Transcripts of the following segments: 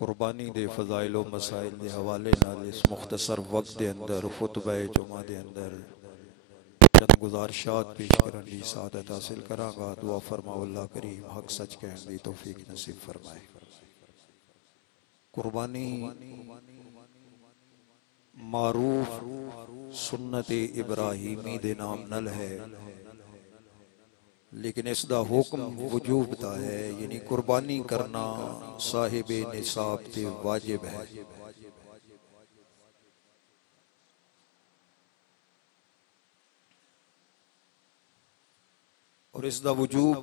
कुर्बानी दे फजाइल व मसाइल के हवाले नाल इस मुख्तसर वक्त के अंदर खुतबा जुमा के अंदर चंद गुजारिशात पेश करने की सादत हासिल करांगा। दुआ फरमाओ अल्लाह करीम हक सच कहने की तौफीक नसीब फरमाए। कुर्बानी मारूफ सुन्नत इब्राहिमी दे नाम नल है, लेकिन इसका हुक्म वजूब दा है, यानी कुर्बानी करना साहिबे निसाब ते वाजिब है। और इसका वजूब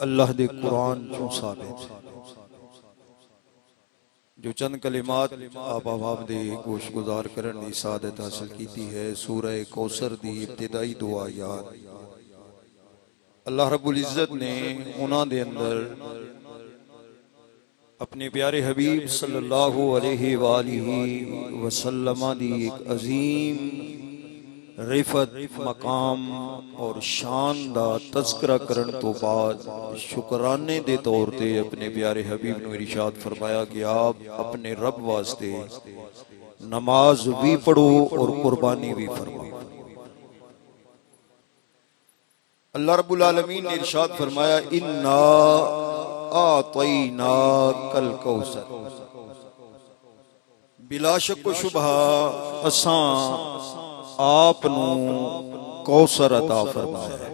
अल्लाह दे कुरान चों साबित है। जो चंद कलिमात आप अवाब दे गोश गुजार करने की सादत हासिल की है। सूरह कौसर दी इब्तिदाई दुआ याद अल्लाह रब्बुल इज्जत ने उन्होंने अंदर अपने प्यारे हबीब सल्लल्लाहु अलैहि वसल्लम दी एक अजीम रिफत मकाम और शान दा तज़किरा करन तो बाद शुकराने दे तौर पे अपने प्यारे हबीब ने इरशाद फरमाया कि आप अपने रब वास्ते नमाज भी पढ़ो और कुर्बानी भी फरमाओ। अल्लाह रब्बुल आलमीन ने इरशाद फरमाया इन्ना आतैना कल कौसर, बिला शक व शुबहा असां आप नू कौसर अता फरमाया है।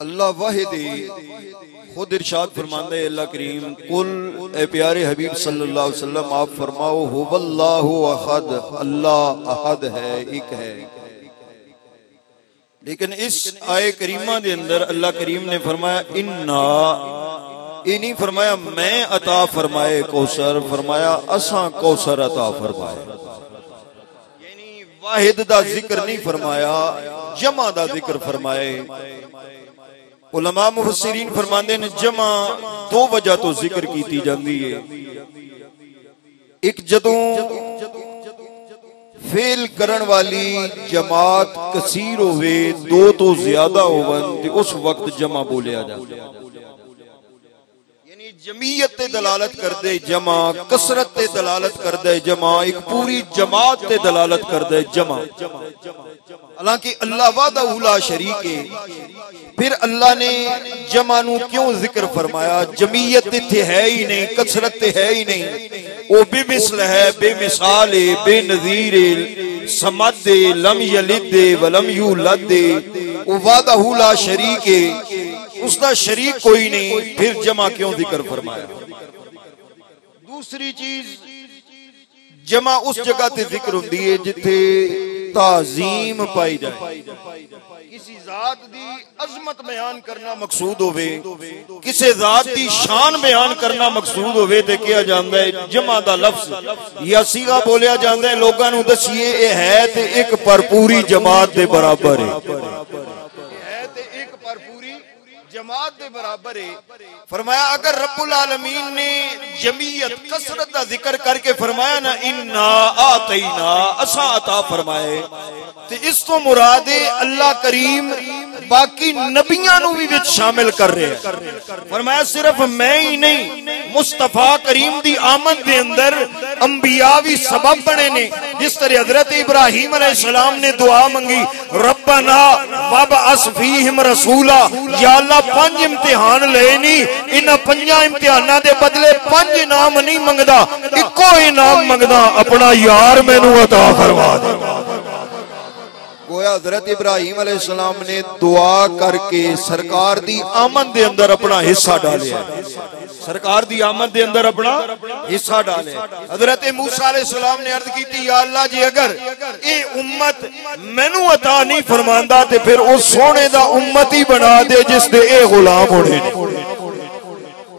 अल्लाह वाहिद खुद इरशाद फरमाते हैं अल्लाह करीम कुल ए प्यारे हबीब सल्लल्लाहु अलैहि वसल्लम आप फरमाओ हुवल्लाहु अहद, अल्लाह अहद है, एक है। लेकिन इस आए करीमा के अंदर अल्लाह करीम ने फरमाया इन्ना, ये नहीं फरमाया मैं अता फरमाए कौसर, फरमाया असा कौसर अता फरमाए। यानी वाहिद दा जिक्र नहीं फरमाया, जमा दा जिक्र फरमाए। उलमा मुफस्सिरीन फरमाते हैं जमा दो वजह तो जिक्र की जाती है। एक जदों फेल करन वाली जमात कसीर होवे, दो तो ज्यादा होवन ते उस वक्त जमा बोलिया जाता। यानी जमीयत ते दलालत कर दे जमा, कसरत ते दलालत कर दे जमा, एक पूरी जमात ते दलालत कर दे जमा। हालांकि अल्लाह वादा उला शरीक है, फिर अल्लाह ने जमा नू क्यों जिक्र फरमाया? जमीयत इत्थे है ही नहीं, कसरत है ही नहीं, वो बेमिसल है, बेमिसाल है, बेनजीर है, समद है, लम यलिद वलम यूलद, वो वादा उला शरीक है, उसका शरीक कोई नहीं, फिर जमा क्यों जिक्र फरमाया? दूसरी चीज जमा उस जगह ते जिक्र होती है जिथे ताजीम पाई जाए, किसी जात दी अजमत बयान करना मकसूद होवे, किसी जात दी शान बयान करना मकसूद होवे ते किया जाता है जमा दा लफ्ज या सीगा बोलिया जाता है लोगों नू दसिए ये है ते एक भरपूरी जमात दे बराबर है, जमात दे बराबर है। फरमाया अगर रब्बुल आलमीन ने जमीयत कसरत का जिक्र करके फरमाया ना इन्ना आतैना असा अता फरमाए, तो इस तो मुराद है अल्लाह करीम बाकी नबियां नू भी विच शामिल कर रहे हैं। फरमाया सिर्फ मैं ही नहीं, मुस्तफा करीम दी आमद दे अंदर अंबिया भी सबब बने ने। जिस तरह हजरत इब्राहिम अलैहिस्सलाम ने दुआ मंगी रब्बना वबअस फीहिम रसूला, या अल्लाह 5 इम्तिहान ले नहीं, इन 5 इम्तिहानां दे बदले 5 इनाम नहीं मंगदा, इको इनाम मंगदा अपना यार मैनू अता फरमा दे। गोया हजरत इब्राहिम अलैहिस्सलाम ने दुआ करके सरकार दी आमद दे अंदर अपना हिस्सा डालिया, सरकार दी आमद दे अंदर अपना हिस्सा डाले। हजरत मूसा अलैहिस्सलाम ने अर्ज की या अल्लाह जी अगर ये उम्मत मैनू अता नहीं फरमांदा ते फिर उस सोने दा उम्मत ही बना दे जिस दे ए गुलाम होने ने।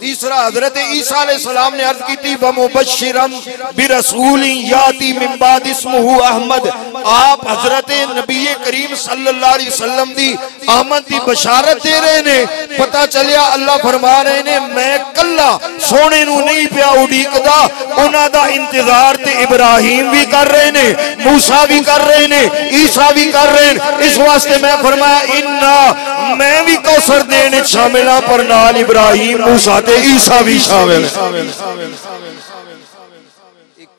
तीसरा हजरत ईसा अलैहिस्सलाम ने अर्ज की थी व मुबश्शिरम बिरसूलिन याती मिन बाद इस्मुहु अहमद, आप हजरत नबी करीम सल्लल्लाहु अलैहि वसल्लम दी आमद दी बशारत दे रहे ने। पता चलिया अल्लाह फरमा रहे ने मैं कल्ला सोने नू नहीं पिया उड़ीकदा, उन्हां दा इंतजार ते इब्राहिम भी कर रहे ने, मूसा भी कर रहे ने, ईसा भी कर रहे ने। इस वास्ते मैं फरमाया इन्ना मैं भी कौसर देने शामिल हां, पर नाल इब्राहिम मूसा ते ईसा भी शामिल है।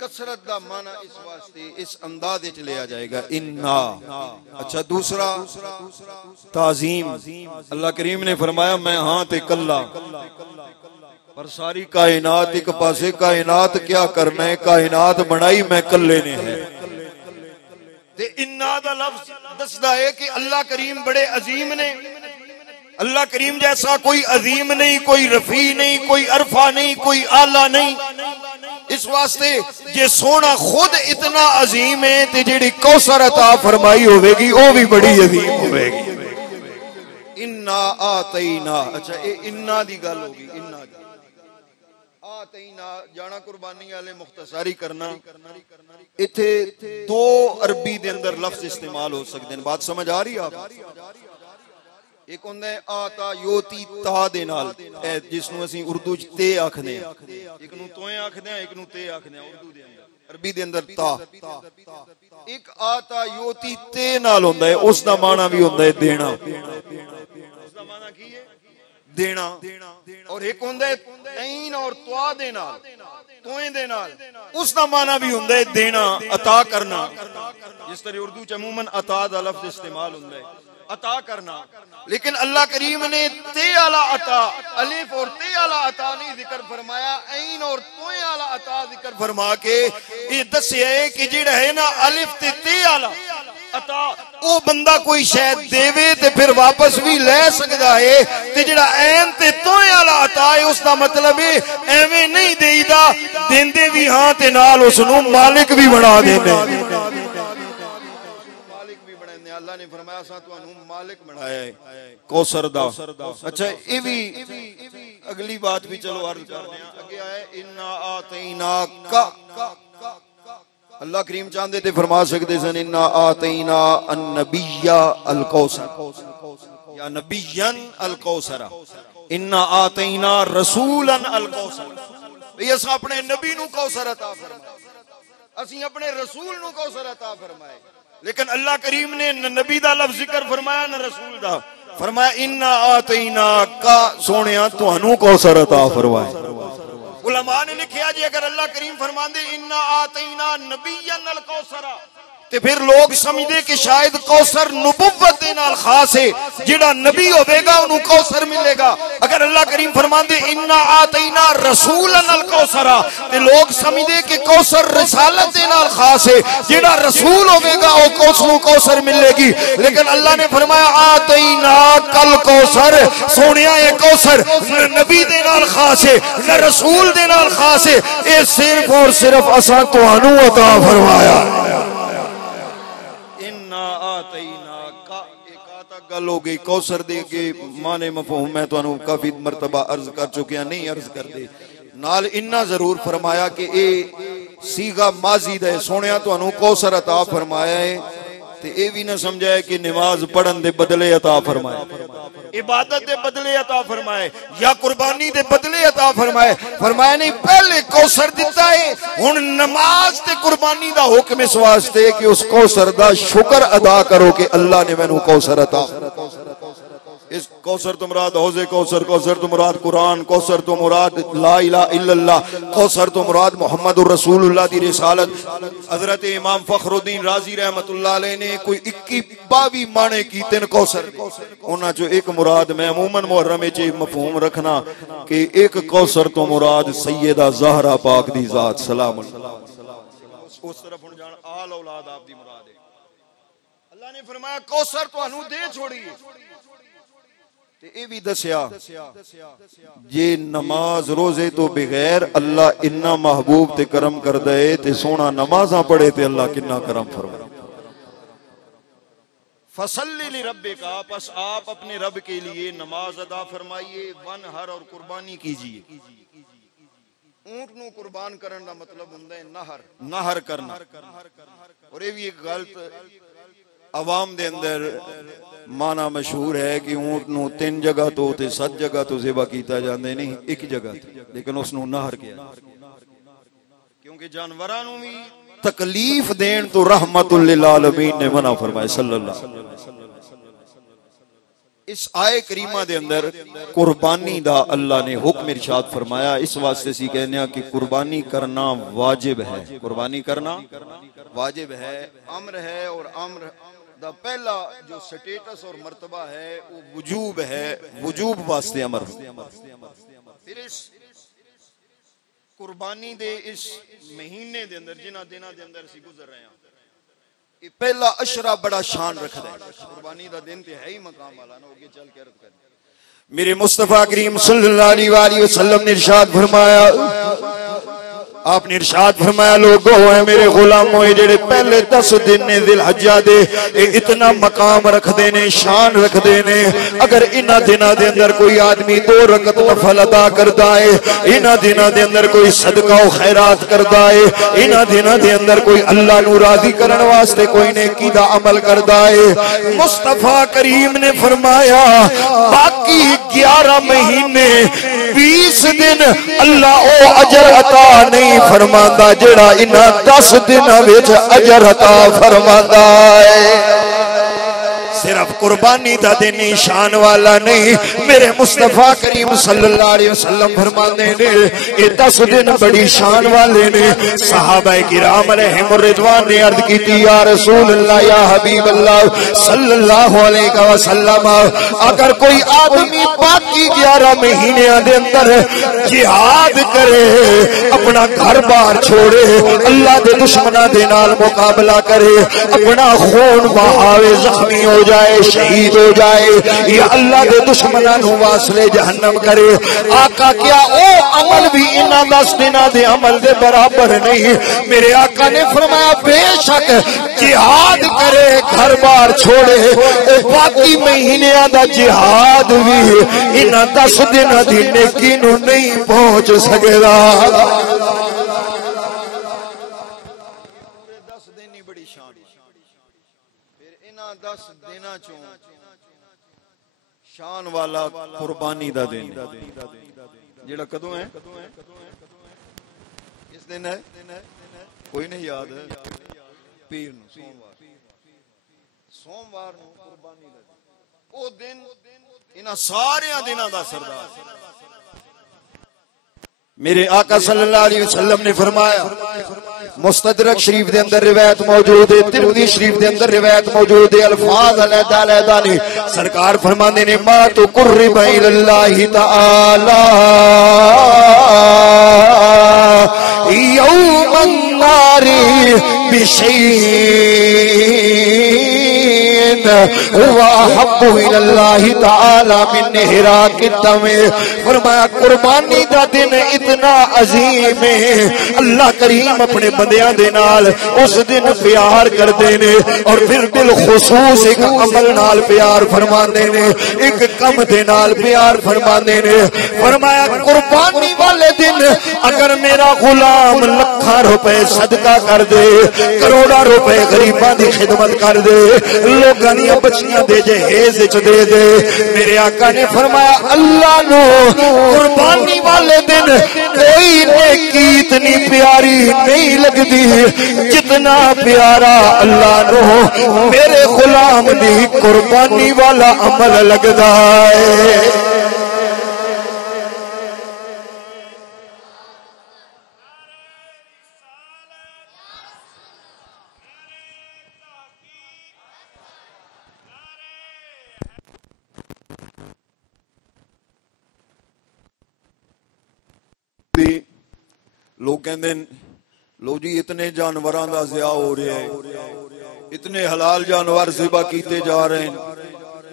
कसरत दा माना इस वास्ते इस अंदाजे च लिया जाएगा इन्ना। अच्छा दूसरा ताजीम, अल्लाह करीम ने फरमाया मैं हां ते कल्ला, पर सारी कायनात एक पासे, कायनात क्या करना है, कायनात बनाई मैं कल्ले ने है। ते इन्ना दा लफ्ज दसदा है कि अल्लाह करीम बड़े अजीम ने। अल्लाह करीम जैसा कोई अजीम नहीं, कोई रफी नहीं, कोई अरफा नहीं, कोई आला नहीं। इस वास्ते जे सोना खुद इतना अजीम है ते जेड़ी कौसर अता फरमाई होवेगी वो भी बड़ी अजीम होवेगी। इन्ना आतैना, अच्छा ये इन्ना दी गल होगी। इन्ना दी आतैना जाना कुर्बानी वाले मुख्तसारी करना, इथे दो अरबी दे अंदर लफ्ज इस्तेमाल हो सकते हैं। बात समझ आ रही है आप? एक होंदा है आता योती ता दे नाल, जिसनू असीं उर्दू च ते आखदे हां। एक नू तोए आखदे हां, एक नू ते आखदे हां उर्दू दे अंदर, अरबी दे अंदर ता। एक आता योती ते नाल होंदा है, उस दा माना भी होंदा है देना। उस दा माना की है? देना। और एक होंदा है ऐन और त्वा दे नाल, तोए दे नाल, उस दा माना भी होंदा है देना, अता करना। जिस तरह उर्दू च अमूमन अता दा लफ्ज इस्तेमाल होंदा है, अता करना। लेकिन अल्लाह करीम ने ते आला अता, अलिफ और ते आला अता नहीं जिक्र फरमाया, ऐन और तोए आला अता जिक्र फरमा के ये दस्या है कि जेड़ा है ना अलिफ ते आला अता, वो बंदा कोई शायद देवे ते फिर वापस भी ले सकदा है। ते जेड़ा ऐन ते तोए आला अता है उसका मतलब है एवें नहीं देईदा, देंदे भी हां ते नाल उसनू मालिक भी बना देंदे। अल्लाह ने फरमाया सा तुहानू मालिक बनाया है कौसर दा। अच्छा ये भी अगली बात भी चलो अर्ज करने आगे आए इन्ना आतैना का। अल्लाह करीम चाहते थे फरमा सकते सन इन्ना आतैना अन्नबिय्या अल कौसर या नबियन अल कौसर, इन्ना आतैना रसूलन अल कौसर। भाई अस अपने नबी नू कौसर अता फरमाए, असी अपने रसूल नू कौसर अता फरमाए। लेकिन अल्लाह करीम ने न नबी दा लफ्ज जिक्र फरमाया न रसूल दा। फरमाया इन्ना आतैना का, सोनिया तुहानू कौसर अता फरमाए। उलमा ने लिखा जी अगर अल्लाह करीम फरमांदे इन्ना आतैना नबियन अल कौसर, ते फिर लोग समझदे कि शायद कौसर नबुव्वत दे नाल खास है, जेड़ा नबी होवेगा उन्हें कौसर मिलेगा। अगर अल्लाह करीम फरमांदे इन्ना आतैना रसूलन अल कौसर, ते लोग समझदे कि कौसर रिसालत दे नाल खास है, जेड़ा रसूल होवेगा वो कौसर कौसर मिलेगी। लेकिन अल्लाह ने फरमाया आतैना कल कौसर, सोनिया ये कौसर न नबी दे नाल खास है न रसूल दे नाल खास है, ये सिर्फ और सिर्फ असां तुहानू अता फरमाया। गल हो गई कौसर दे के माने मफहूम मैं तुहानू काफी मरतबा अर्ज कर चुकिया, नहीं अर्ज कर दे। नाल इन्ना जरूर फरमाया कि ए सीगा माजी दे, सोनिया तुहानू कौसर अता फरमाया है, ते ए भी ना समझाया कि नमाज पढ़न दे बदले अता फरमाए, इबादत दे बदले अता फरमाए या कुर्बानी दे बदले अता फरमाए। फरमाया नहीं, पहले कौसर दिता है, हुन नमाज ते कुर्बानी दा हुक्म इस वास्ते कि उस कौसर दा शुक्र अदा करो कि अल्लाह ने मैनू कौसर अता। इस कौसर तो मुराद हौज़े कौसर, कौसर तो मुराद कुरान, कौसर तो मुराद ला इलाहा इल्लल्लाह, कौसर तो मुराद मुहम्मदुर रसूलुल्लाह दी रिसालत। हजरत इमाम फखरुद्दीन राजी रहमतुल्लाह अलैह ने कोई 21-22 माने कीते न कौसर, उन्हां चो एक मुराद मैं अमूमन मुहर्रम विच मफहूम रखना कि एक कौसर तो मुराद सैयदा ज़हरा पाक दी जात सलाम उस तरफ हुन जान आल औलाद आप दी मुराद है। अल्लाह ने फरमाया कौसर तुहानू दे छोड़ी, ये भी दसिया जे नमाज रोजे तो बगैर अल्लाह इन्ना महबूब ते करम कर दे, ते सोना नमाजा पढ़े ते अल्लाह किन्ना करम फरमाए। फसल्ली लिरब्बिका, बस आप अपने रब के लिए नमाज अदा फरमाइए, वन हर और कुर्बानी कीजिए। ऊंट नू कुर्बान करने का मतलब हुंदा है नहर, नहर करना। और ये भी एक गलत आवाम दे अंदर माना मशहूर है कि ऊंट नूं 3 जगह तो 7 जगह तो ज़िबा कीता जांदे नहीं, एक जगह लेकिन उसनूं नहर किया, क्योंकि जानवरां नूं भी तकलीफ देन तो रहमतुल लिल आलमीन ने मना फरमाया सल्लल्लाहु अलैहि वसल्लम। इस आए करीमा दे अंदर कुर्बानी दा अल्लाह ने हुक्म इरशाद फरमाया। इस वास्ते सी कहने कि कुर्बानी करना वाजिब है, कुर्बानी करना वाजिब है, अम्र है। और अम्र दा पहला जो स्टेटस और मर्तबा है वो वजूब है, वजूब वास्ते अमर। फिर इस कुर्बानी दे इस महीने दे अंदर जिन्हां दिनां दे अंदर सी गुजर रहे हैं, ये पहला अशरा बड़ा शान रखता है। कुर्बानी दा दिन ते है ही मकाम वाला ना, आगे चल के अर्ज कर। मेरे मुस्तफा करीम सल्लल्लाहु अलैहि वसल्लम ने इरशाद फरमाया, आपने इरशाद फरमाया, लोगों है मेरे गुलामों, जेड़े पहले 10 दिन ने जिलहज्जा दे इतना मकाम रखते ने, शान रखते ने। अगर इन्हां दिनां दे अंदर कोई आदमी 2 रकत नफल अदा करता है, इन्हां दिनां दे अंदर कोई सदका और खैरात करता है, इन्हां दिनां दे अंदर कोई अल्लाह नू राजी करने वास्ते कोई नेकी दा अमल करता है, मुस्तफा करीम ने फरमाया बाकी 11 महीने 20 दिन अल्लाह ओ अजर अता नहीं फरमांदा जेड़ा इन्हां 10 दिनां विच अजर अता फरमांदा है। सिर्फ कुर्बानी दा दिन शान वाला नहीं, मेरे मुस्तफा करीम सल्लल्लाहु अलैहि वसल्लम फरमाते ने ये 10 दिन बड़ी शान वाले ने। सहाबा किराम अलैहिम रिज़वान ने अर्ज की, या रसूल अल्लाह, या हबीब अल्लाह सल्लल्लाहु अलैहि वसल्लम, अगर कोई आदमी बाकी 11 महीनों दे अंदर जिहाद करे, अपना घर बार छोड़े, अल्लाह दे दुश्मनां दे नाल मुकाबला करे, अपना खून बहावे, जख्मी हो जाए, शहीद हो जाए, या अल्लाह के दुश्मनां नूं वासले जहन्नम करे, आका क्या ओ अमल भी इन्हां 10 दिनां दे अमल दे बराबर नहीं। मेरे आका ने फरमाया बेशक जिहाद करे, घर बार छोड़े, ओ बाकी महीनों दा जिहाद भी इन्हां 10 दिनां दी नेकी नूं नहीं पहुंच सकेगा। 10 दिन ही बड़ी शान, फिर इन्हां 10 दिनां चों शान वाला कुर्बानी दा दिन जेड़ा कदों है, किस दिन है, कोई नहीं याद, पीर नूं, सोमवार नूं कुर्बानी दा दिन। ओ दिन इन्हां सारे दिनां दा सरदार मेरे आका सल्लल्लाहु अलैहि वसल्लम ने फरमाया, मुस्तदरक शरीफ दे अंदर रिवायत मौजूद है, तिरमिज़ी शरीफ दे अंदर रिवायत मौजूद है, अल्फाज अलैदा ने सरकार फरमाते ने, मा तो कुर्रिबा इलल्लाहि तआला यौमन नारी बिशैइन हुवा हब्बु इलल्लाहि तआला मिन हिराकित दमे। फरमाया कुर्बानी दा दिन इतना अजीम है, अल्लाह करीम अपने बंदियां दे नाल उस दिन प्यार करते ने, और फिर बिल खुसूस एक अमल नाल प्यार फरमाते ने, एक कम दे नाल प्यार फरमाते ने। फरमाया कुर्बानी वाले दिन अगर मेरा गुलाम लाखों रुपए सदका कर दे, करोड़ों रुपए गरीबां दी खिदमत कर दे, लोगां दी बच्चियां दे जहेज च दे दे, मेरे आका ने फरमाया अल्लाह नो कुर्बानी वाले दिन कोई नेकी इतनी प्यारी नहीं लगती जितना प्यारा अल्लाह नो मेरे गुलाम दी कुर्बानी वाला अमल लगता है। लोग कहते लो जी इतने जानवरों का ज़िया हो रहा है, इतने हलाल जानवर ज़िबा किए जा रहे हैं,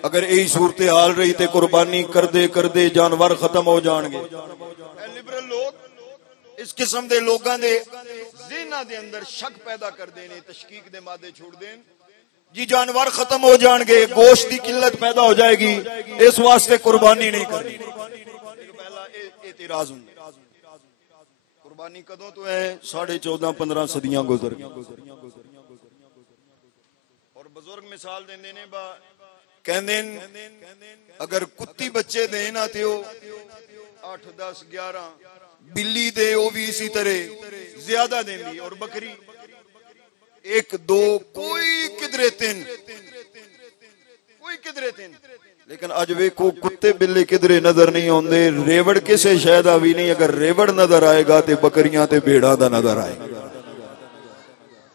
अगर यही सूरत हाल रही तो कुर्बानी करदे करदे जानवर खत्म हो जाएंगे। लिबरल लोग इस किस्म के लोगों के ज़हनां दे अंदर शक पैदा कर देने, तशकीक दे मादे छोड़ दें जी जानवर खत्म हो जाएंगे, गोश्त की किल्लत पैदा हो जाएगी, इस वास्ते कुर्बानी नहीं करनी। पहला एतराज होंगे, कुर्बानी कदों तो है 14.5-15 सदियां गुजर गई, और बुजुर्ग मिसाल देंदे ने बा कहंदे अगर कुत्ती बच्चे दे ना ते 8 10 11 बिल्ली दे वो भी इसी तरह ज्यादा देंदी और बकरी 1 2 कोई किधरे 3 लेकिन अज वेखो कुत्ते बिल्ले किधरे नजर नहीं आते रेवड़ किसे शह दा भी नहीं अगर रेवड़ नजर आएगा तो बकरियां ते भेड़ा दा नजर आएगा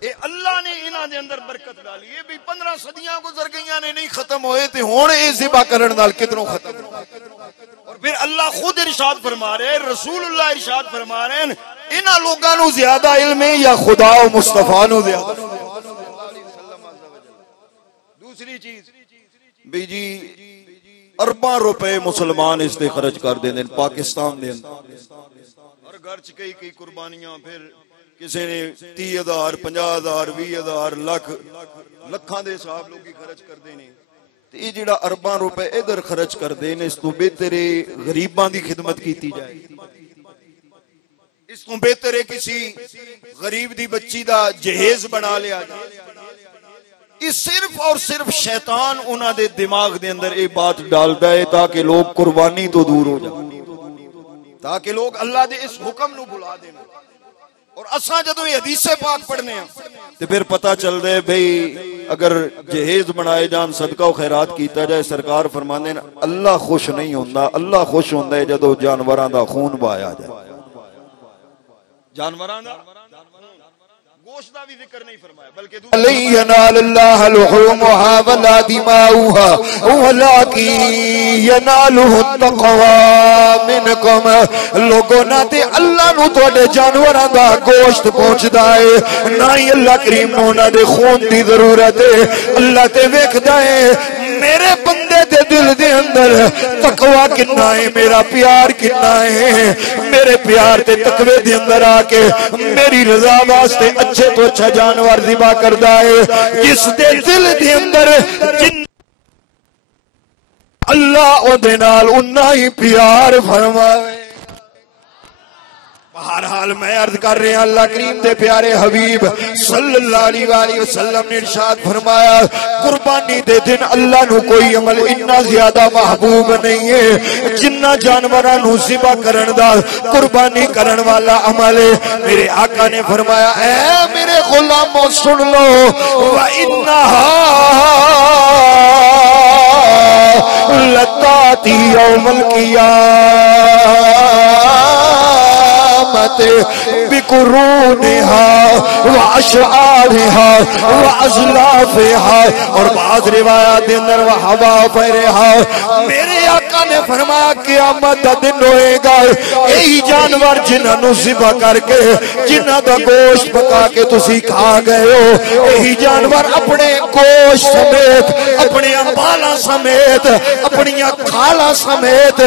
ये अल्लाह ने इन्हां दे अंदर बरकत डाली ये भी 15 सदियां गुजर गईयां ने नहीं खत्म होए ते हुण ये ज़िबा करन नाल किधरों खत्म और फिर अल्लाह खुद इरशाद फरमा रहे रसूलुल्लाह इरशाद फरमा रहे हैं इन्हां लोगां नूं ज्यादा इल्म है या खुदा और मुस्तफा नूं ज्यादा दूसरी चीज भी जी अरबा रुपए मुसलमान इस ते खर्च कर देंदे पाकिस्तान दे अंदर हर घर च कई कुर्बानियां फिर किसी ने 30,000 50,000 20,000 लाख लखां दे हिसाब लोग खर्च करते हैं ये जिहड़ा अरबां रुपए इधर खर्च करते हैं इस तो बेहतर गरीबां दी खिदमत की जाए इस तो बेहतर किसी गरीब दी बच्ची दा जहेज बना लिया जाए सिर्फ और सिर्फ शैतान उन्होंने दिमाग दे अंदर ये बात डालता है ताकि लोग कुर्बानी तो दूर हो जाए ताकि लोग अल्लाह दे इस हुक्म नूं भुला दें और असा जदों ये हदीसे पाक पढ़ने तो फिर पता चलता है भाई अगर जहेज बनाए जान सदका खैरात किया जाए सरकार फरमाते हैं अल्लाह खुश नहीं होता अल्लाह खुश होता है जदों जानवरां दा खून बहाया जाए जानवरां दा गोश्त दा भी जिक्र नहीं फरमाया बल्कि लोगों ना ते अल्लाह नूं तुहाडे जानवरां दा गोश्त पहुंचदा है ना ही अल्लाह करीम नूं उन्हां दे खून दी जरूरत है अल्लाह ते वेखदा है मेरे बंदे दे दिल दे अंदर तकवा कितना है मेरा प्यार कितना है मेरे प्यार ते तकवे दे अंदर आके मेरी रजा वास्ते अच्छे तो अच्छा जानवर ज़िबा करदा है जिस दे दिल दे अंदर अल्लाह ओदे नाल उन्ना ही प्यार फरमावे बहरहाल मैं अर्ज कर रहा अल्लाह करीम दे प्यारे हबीब सल्लल्लाहु अलैहि वसल्लम ने इरशाद फरमाया कुर्बानी दे दिन अल्लाह नू कोई अमल इन्ना ज्यादा महबूब नहीं है जिन्ना जानवरां नू ज़िबा करन दा कुर्बानी करन वाला अमल है मेरे आका ने फरमाया ऐ मेरे गुलामों सुन लो व इन्नहा लताती यौमल क़ियामत बिकुरूनिहा व अशआरिहा व अज़लाफिहा और बाज़ रिवायात के अंदर व हवाफिहा मेरे आका ने फरमाया क़यामत दा दिन होएगा यही जानवर जिन्हां नूं ज़िबा करके जिन्हां दा गोश्त पका के तुसी खा गए हो यही जानवर अपने गोश्त समेत अपने बाला समेत अपनी खाला समेत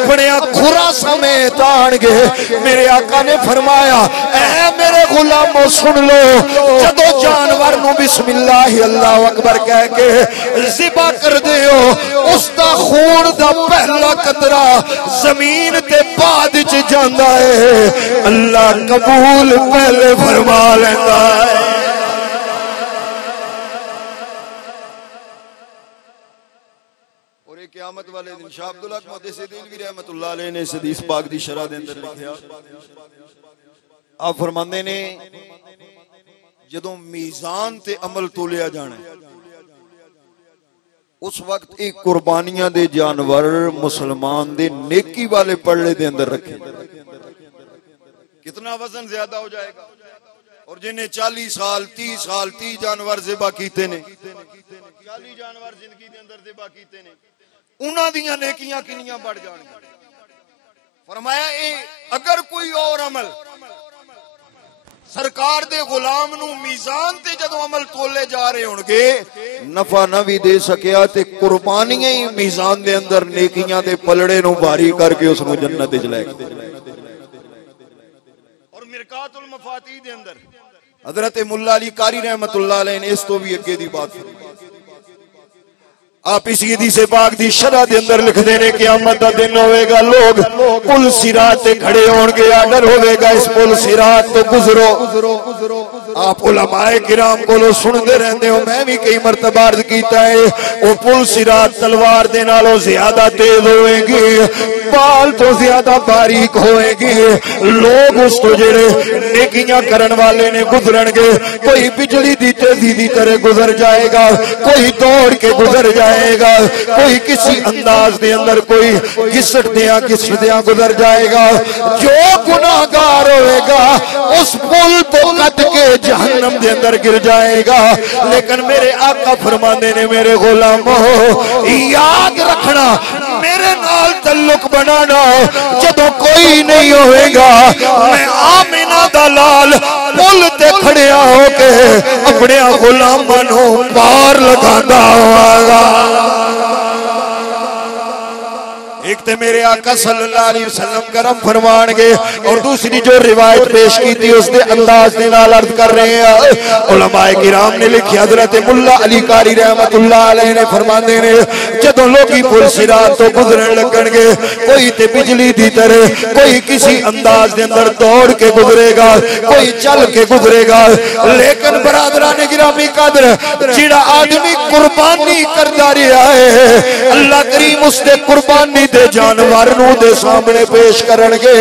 अपने खुरा समेत आणगे मेरे आका ने फरमाया ऐ मेरे गुलामों सुन लो जदों जानवर नूं बिस्मिल्लाह अल्लाह अकबर कह के ज़िबा कर दे हो उसका खून दा पहला कतरा जमीन ते बाद च जांदा है अल्लाह कबूल पहले फरमा लेंदा है क़यामत वाले दिन शाह अब्दुल्लाह मुहद्दिस देलवी रहमतुल्लाह अलैह ने इस हदीस पाक दी शरह दे अंदर लिखया आप फरमांदे ने जदों मीज़ान ते अमल तोलिया जाना उस वक्त एक कुर्बानियां दे जानवर मुसलमान दे नेकी वाले पड़े दे अंदर रखे कितना वजन ज्यादा हो जाएगा और जिन्हें 40 साल 30 साल 30 जानवर ज़िबा कीते ने 40 जानवर जिंदगी दे अंदर ज़िबा कीते ने उन्हां दियां नेकियां किनियां बढ़ जाणगियां फरमाया ए अगर कोई और अमल सरकार दे गुलाम नू मीज़ान ते जदों अमल तोले जा रहे होणगे नफा ना भी दे सकिया ते कुर्बानियां ही मीज़ान दे अंदर नेकियां दे पलड़े नू भारी करके उस नू जन्नत विच ले गए और मिरकातुल मफाती दे अंदर हजरत मुल्ला अली कारी रहमतुल्लाह अलैह ने इस तो भी अगे दी बात आप इसी हदीस पाक दी शरह दे अंदर लिखदे ने क़यामत दा दिन होवेगा, लोग पुल सिरात ते खड़े होणगे, आर्डर होवेगा इस पुल सिरात तो गुजरो। आप उलमाए किराम कोलों सुनदे रहंदे हो, मैं भी कई मरतबा अर्ज कीता है, वो पुल सिरात तलवार दे नालों ज्यादा तेज होएगी, बाल तो ज्यादा बारीक होएगी। लोग उस तो जेड़े नेकियां करन वाले ने गुजरनगे, कोई बिजली दी तेजी दी तरह गुजर जाएगा, कोई दौड़ के गुजर जाएगा, कोई किसी अंदाज दे अंदर कोई घिसटदियां गुजर जाएगा। जो गुनाहगार होएगा उस पुल तो कट के जहन्नम दे अंदर गिर जाएगा। लेकिन मेरे आका फरमाते ने, मेरे गुलामो याद रखना, मेरे नाल तल्लुक बनाना, जदों कोई नहीं होएगा मैं आमिना दा लाल पुल ते खड़िया होके अपने गुलामां नूं पार लगांदा होगा। एक ते मेरे आका सल्लल्लाहु अलैहि वसल्लम करम फरमानगे, और दूसरी जो रिवायत पेश की थी उसके अंदाज दे नाल अर्ज कर रहे हैं। उलमाए किराम ने लिखी, हजरत मुल्ला अली कारी रहमतुल्लाह अलैह ने फरमाते ने, जदों लोगी पुल सिरात तो गुजरन लगणगे, कोई ते बिजली दी तरह, कोई किसी अंदाज दे अंदर दौड़ के गुजरेगा, कोई चल के गुजरेगा। लेकिन बरादराने गिरामी कदर, जिहड़ा आदमी कुर्बानी करदा रहा है, अल्लाह करीम उसते कुर्बानी जानवर नूं दे सामने पेश करनगे,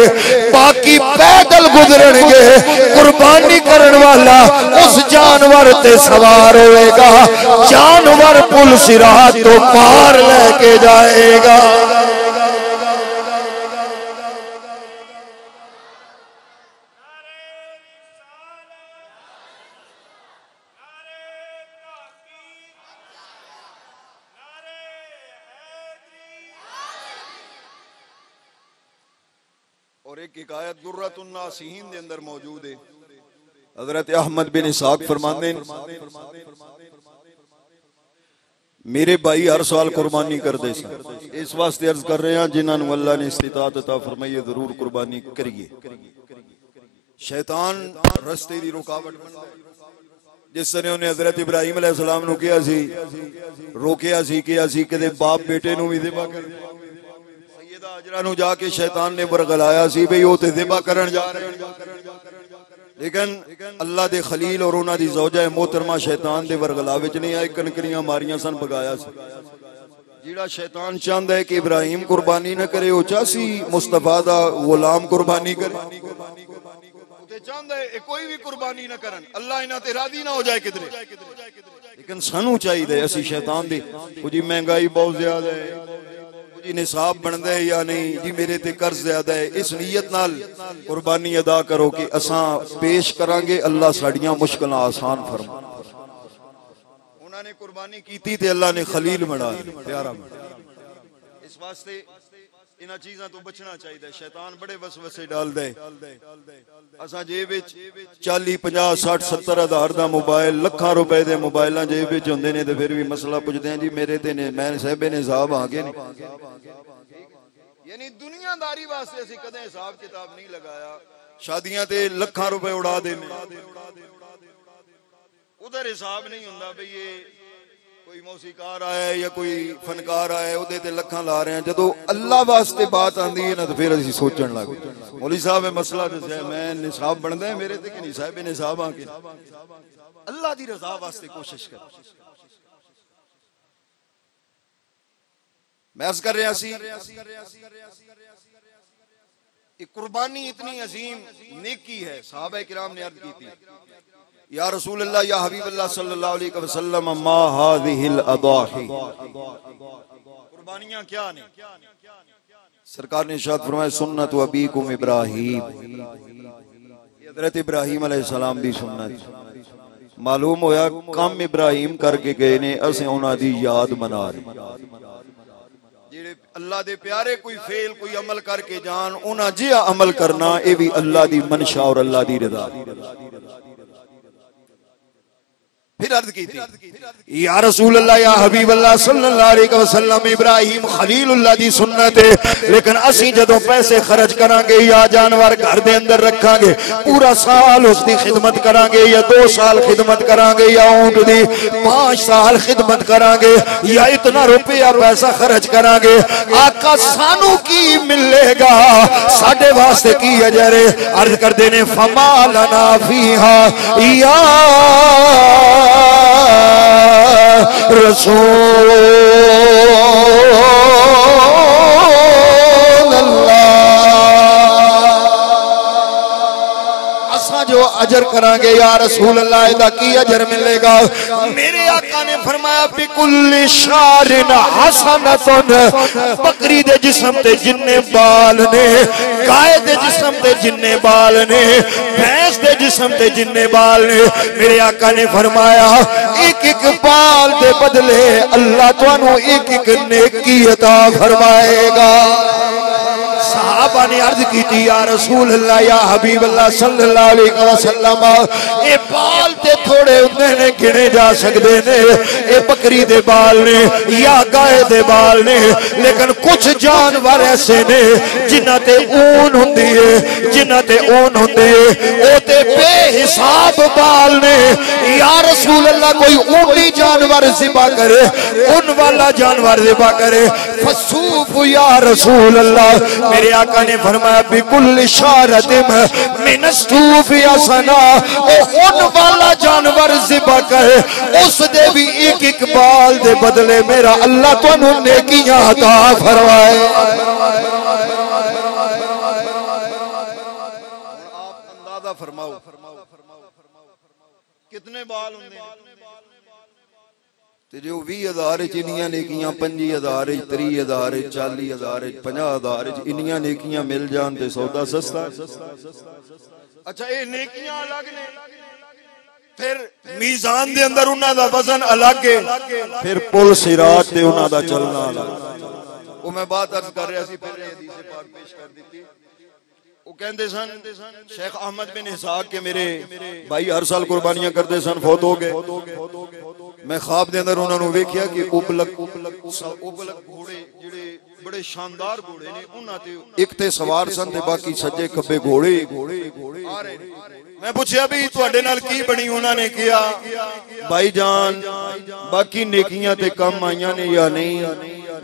बाकी पैदल गुजरनगे। कुर्बानी करन वाला उस जानवर ते सवार होएगा, जानवर पुल सिरात तो पार लेके जाएगा। और एक हिकायत दुर्रतुन नासिहीन दे अंदर मौजूद है। हजरत अहमद बिन इसाक फरमाते हैं, मेरे भाई हर साल कुर्बानी करते सन, इस वास्ते अर्ज कर रहे हैं जिन्होंने अल्लाह ने इस्तिताअत अता फरमाई है, जरूर कुर्बानी करिए। शैतान रस्ते दी रुकावट बनदा है। जिस तरह उन्हें हजरत इब्राहिम अलैहिस्सलाम नूं किया सी, रोकिया सी, किया सी कदे बाप बेटे नूं भी ज़िबा कर, हाजरा नूं जाके शैतान ने बरगलाया सी बई वो ते ज़िबा करन जा रहे हैं, लेकिन अल्लाह दे खलील और उन्हां दी ज़ौजा मोहतरमा शैतान दे बरगलावे च नहीं आए, कनकरियां मारियां सन, भगाया सी। जिहड़ा शैतान चाहता है कि इब्राहिम कुर्बानी न करे, वो चासी मुस्तफा दा गुलाम कुर्बानी करे, चाहता है कोई भी कुर्बानी न करन, अल्लाह इन्हां ते राजी ना हो जाए किधरे। लेकिन सानू चाहिए असी शैतान दी, जी महंगाई बहुत ज्यादा है, जी निसाब बनता है या नहीं, जी मेरे ते कर्ज ज्यादा है, इस नीयत नाल कुर्बानी अदा करो कि असां पेश करांगे, अल्लाह साड़ियां मुश्किलां आसान फरमा। उन्होंने कुर्बानी की थी, अल्लाह ने खलील बनाया, प्यारा बनाया। इस वास्ते इन्हां चीज़ां तो बचना चाहिए। शैतान बड़े वसवसे डालदा है। असां जेब विच 40, 50, 60, 70 हज़ार दा मोबाइल, लाखां रुपए दे मोबाइलां जेब विच हुंदे ने, ते फिर भी मसला पुछदे हैं जी मेरे ते ने मैं साहिबे ने हिसाब आ गए ने। यानी दुनियादारी वास्ते असीं कदे हिसाब किताब नहीं लगाया। शादियां ते लाखां रुपए उड़ा देने, उधर हिसाब नहीं हुंदा बई ये कोई मौसीकार आया या कोई फनकार आया उहदे ते लखां ला रहे हैं। जदों अल्लाह वास्ते बात आंदी है ना, तो फिर असीं सोचण लग पए मौलवी साहब मसला दस्या, मैं निसाब बनदा है मेरे ते कि नहीं, साहिब निसाब आ के अल्लाह दी रजा वास्ते कोशिश कर। मैं अर्ज कर रहा सी, कुर्बानी इतनी अजीम नेकी है। सहाबा किराम ने अर्ज की थी, या रसूल अल्लाह या हबीब अल्लाह सल्लल्लाहु अलैहि वसल्लम, मा हाज़िहिल अदाही, कुर्बानियां क्या ने? सरकार ने इरशाद फरमाया, सुन्नत अबीकुम इब्राहीम, हज़रत इब्राहीम अलैहिस्सलाम दी सुन्नत। मालूम होया कम इब्राहीम करके गए ने, असें उन्हां दी याद मना रहे। अल्लाह दे प्यारे कोई फेल कोई अमल करके जान, उन्हां जिहा अमल करना, ये भी अल्लाह दी मनशा और अल्लाह दी रज़ा। फिर अर्ज की थी, या रसूल अल्लाह या हबीब अल्लाह सल्लल्लाहु अलैहि वसल्लम, इब्राहिम खलीलुल्लाह दी सुन्नत है, लेकिन असी जदों पैसे खर्च करांगे या जानवर घर दे अंदर रखांगे, पूरा साल उसकी खिदमत करांगे या 2 साल खिदमत करांगे या ऊंट दी 5 साल खिदमत करांगे या इतना रुपया पैसा खर्च करांगे, आका सानू की मिलेगा, साडे वास्ते की अजर है? अर्ज करदे ने फमा लना फीहा या रसूल जो अजर करांगे या रसूल अल्लाह दा की अजर मिलेगा? मेरे आका ने फरमाया बिकुल्ली शारिन हसनतुन, बकरी दे जिस्म ते जिन्ने बाल ने, गाय दे जिस्म ते जिन्ने बाल ने, भैंस दे जिस्म ते जिन्ने बाल ने, मेरे आका ने फरमाया एक एक बाल दे बदले अल्लाह तुहानू एक एक नेकी अता फरमाएगा। सहाबा ने अर्ज की थी, या रसूल अल्लाह या हबीब अल्लाह सल्लल्लाहु अलैहि वसल्लम, ये बाल ते थोड़े होंदे ने, गिने जा सकते ने, ये बकरी दे बाल ने या गाय दे बाल ने, लेकिन कुछ जानवर ऐसे ने जिन्हां ते ऊन हुंदी है, जिन्हां ते ऊन हुंदी है, ओ ते बेहिसाब बाल ने। या रसूल अल्लाह कोई ऊनी जानवर ज़िबा करे, ऊन वाला जानवर ज़िबा करे, फसूफ या रसूल अल्लाह, मेरे आका ने फरमाया बिकुल इशारतिम मिनस्तूफ या सना, ओ ऊन वाला जानवर ज़िबा करे, उस दे भी एक एक बाल दे बदले मेरा अल्लाह तुहानू नेकियां अता फरमाए। आप अंदाजा फरमाओ कितने बाल होंगे? जो 20,000 इनियां नेकियां, 25,000 30,000 40,000 50,000 इनियां नेकियां मिल जान ते सौदा सस्ता। अच्छा ये नेकियां अलग ने, फिर मीज़ान दे अंदर उन्हां दा वजन अलग है, फिर पुल सिरात ते उन्हां दा चलना अलग। वो मैं बात अर्ज कर रहा सी, पहले हदीस पाक पेश कर दी थी। वो कहते सन शेख अहमद बिन इसहाक के मेरे भाई हर साल कुर्बानियां करते सन, फौत हो गए। मैं ख्वाब दे अंदर उन्होंने वेख्या कि उबलक घोड़े जिहड़े बड़े शानदार घोड़े ने, उन्हां ते एक ते सवार सन ते बाकी सज्जे खब्बे घोड़े आ रहे ने। मैं पूछया भी तुहाडे नाल की बनी? उन्होंने कहा भाई जान बाकी नेकियां ते कम आईयां ने या नहीं,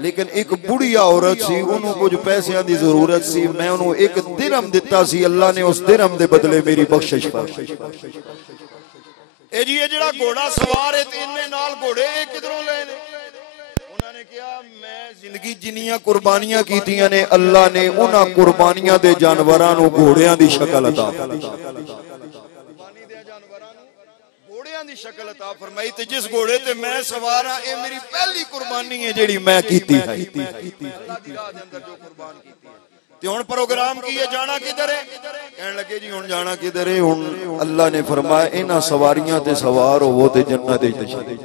लेकिन एक बुढ़िया औरत सी, उन्होंने कुछ पैसों की जरूरत सी, मैं उन्होंने एक दिरहम दिता सी, अल्लाह ने उस दिरहम के बदले मेरी बख्शिश फरमाई। ए जी ये जिहड़ा घोड़ा सवार है, इन्ने नाल घोड़े किधरों ले ने? उन्होंने कहा मैं जिंदगी जिन्नियां कुर्बानियां कीतियां ने, अल्लाह ने उन्हां कुर्बानियां दे जानवरां नूं घोड़ियां दी शक्ल अता दी शक्ल अता फरमाई। ते जिस घोड़े ते मैं सवार हां, ये मेरी पहली कुर्बानी है जिहड़ी मैं कीती है अल्लाह दी राह दे अंदर जो कुर्बान कीती है। ते हुण प्रोग्राम की है, जाना किधर है? कहन लगे जी हुण जाना किधर है? हुण अल्लाह ने फरमाया इन्हां सवारियां ते सवार होवो ते जन्नत विच तशरीफ।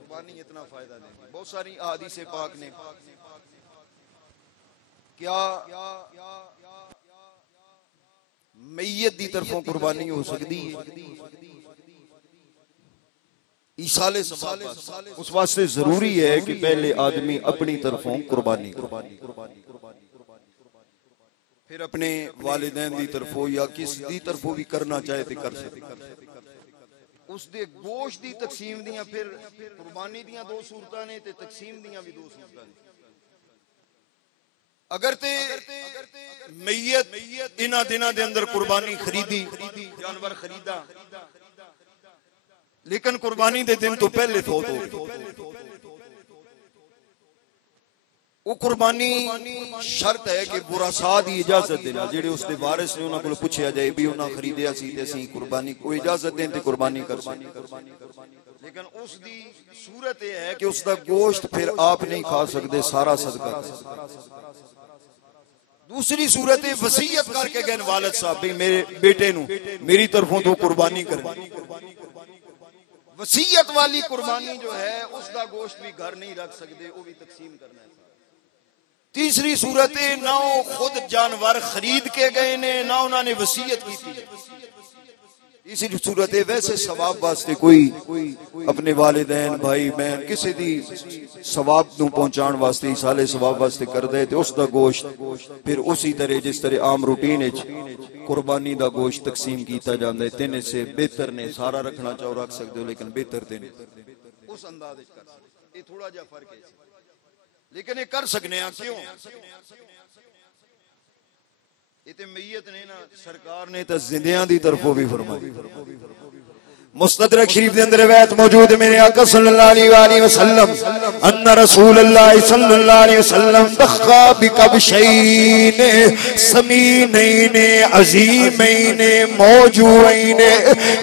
कुर्बानी इतना फायदा देगी। बहुत सारी अहादीस पाक ने क्या मैयत दी तरफों कुर्बानी हो सकती है? ईसाले सवाब उस वास्ते जरूरी है कि पहले आदमी अपनी तरफों कुर्बानी फिर अपने वालिदैन दी तरफों या किस दी तरफों भी करना चाहे तो कर सकते। उस दे गोश्त दी तकसीम दियां फिर कुर्बानी दियां 2 सूरतां ने ते तकसीम दियां भी 2 सूरतां ने। अगर ते मैयत इन्हां दिनां दे अंदर कुर्बानी खरीदी, जानवर खरीदा, लेकिन कुर्बानी दे दिन तो पहले फौत हो गई, वो कुर्बानी शर्त है कि बुरासा दी इजाजत देना, जेडे उसके वारिस ने उन्हां कोल पुछया जाए भी उन्हां खरीदिया सी ते असीं कुर्बानी कोई इजाजत दें ते कुर्बानी कर सकते। लेकिन उस दी सूरत यह है कि उसका गोश्त फिर आप नहीं खा सकते, सारा सदका कर। दूसरी सूरत वसीयत करके गए वालिद साहब भी मेरे बेटे नूं मेरी तरफों तो कुर्बानी करनी। वसीयत वाली कुर्बानी जो है उसका गोश्त भी घर नहीं रख सकते, वो भी तकसीम करना है। तीसरी सूरत ना वो खुद जानवर खरीद के गए ने, ना उन्होंने वसीयत की थी। इसी सूरत वैसे सवाब वास्ते कोई अपने वालिदैन भाई बहन किसी दी सवाब नूं पहुंचाण वास्ते साले सवाब वास्ते कर दे ते उसदा गोश्त फिर उसी तरह जिस तरह आम रूटीन विच कुर्बानी दा गोश्त तकसीम किया जाता है तीन से बेहतर ने सारा रखना चाहो रख सकते हो लेकिन बेहतर ते उस अंदाज विच कर सकते ये थोड़ा जा फर्क है लेकिन ये कर सकने हैं क्यों इते मैयत ने ना सरकार ने तो जिंदियां दी तरफों भी फरमाई मुस्तदरक शरीफ के अंदर रिवायत मौजूद है मेरे आका सल्लल्लाहु अलैहि वसल्लम अन्ना रसूलुल्लाह सल्लल्लाहु अलैहि वसल्लम दखा बिकबशैन समीनैन अजीमैन मौजूदैन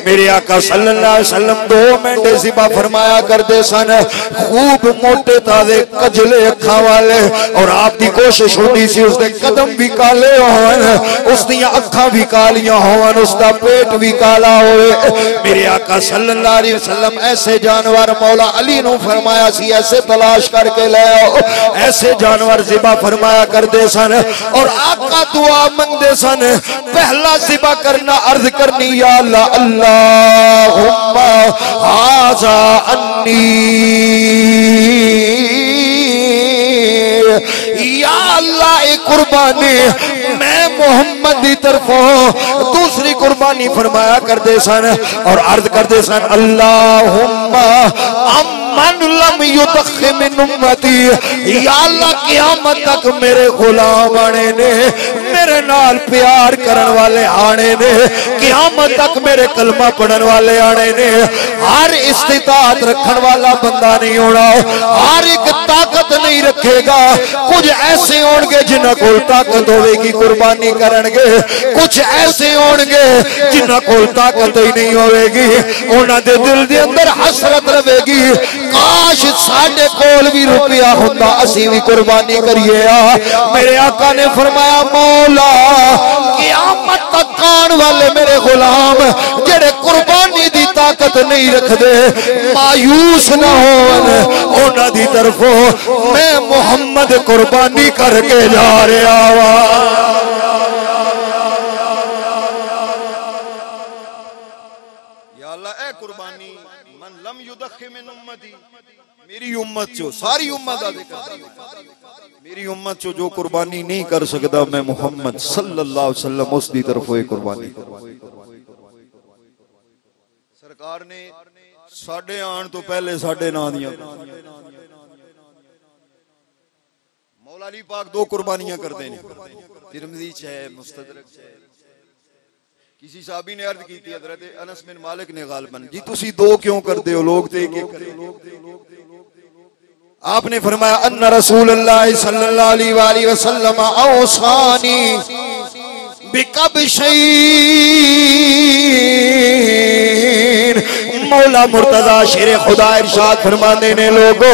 मेरे आका सल्लल्लाहु अलैहि वसल्लम 2 मेंढे ज़िबा फरमाया करते सन खूब मोटे ताजे कजले अखां वाले और आप दी कोशिश होती सी उसदे कदम भी काले होवन उसदियां अखां भी कालियां होवन उसदा पेट भी काला होवे मेरे आका सल्लल्लाहु अलैहि वसल्लम ऐसे जानवर मौला अली ने फरमाया सी ऐसे तलाश करके ले आओ ऐसे जानवर ज़िबा फरमाया करते सन और आका दुआ मंगते सन पहला ज़िबा करना अर्ज करनी या अल्लाह अल्लाहुम्मा हाज़ा अन्नी या अल्लाह एक कुर्बानी मैं मोहम्मद की तरफों दूसरी कुर्बानी फरमाया करते सन और अर्ज करते सन अल्लाहुम्मा अम्मन लम युदख मिन उम्मती या अल्लाह क़यामत तक मेरे गुलाम आने ने मेरे नाल प्यार करने वाले आने ने क़यामत तक मेरे कलमा पढ़ने वाले आने ने हर इस्तिताअत रखने वाला बंदा नहीं होना हर एक ताकत नहीं रखेगा कुछ ऐसे होंगे जिन्हां कोल ताकत होगी कुर्बानी करेंगे कुछ ऐसे होंगे जिन्हां कोल ताकत ही नहीं होगी उन्हां दे दिल दे अंदर हसरत रहेगी काश साडे कोल भी रुपया होंदा असी भी कुर्बानी करिए मेरे आका ने फरमाया मौला क़यामत तक आने वाले मेरे गुलाम जेड़े कुर्बानी दी ताकत नहीं रखदे मायूस ना होवन उन्हां दी तरफों मैं मोहम्मद कुर्बानी करके जा रहा वा या अल्लाह ए कुर्बानी मन लम युदख मिन उम्मती मेरी उम्मत चो सारी उम्मत दा जिक्र मेरी उम्मत चो जो कुर्बानी नहीं कर सकता मैं मोहम्मद सल्लल्लाहु अलैहि वसल्लम उसकी तरफ कुर्बानी सरकार ने साडे आने तो पहले साडे नां दियां मौला अली पाक 2 कुर्बानियां करते हैं तिरमिज़ी च है मुस्तदरक च है किसी साहबी ने अर्ज की थी हजरत अनस बिन मालिक ने गालिबन जी तुसी 2 क्यों करते हो लोग तो एक आपने फरमाया अन्ना रसूलुल्लाह सल्लल्लाहु अलैहि वसल्लम औसानी बिकबशैन मौला मुर्तजा शेर खुदा इरशाद फरमाते ने लोगो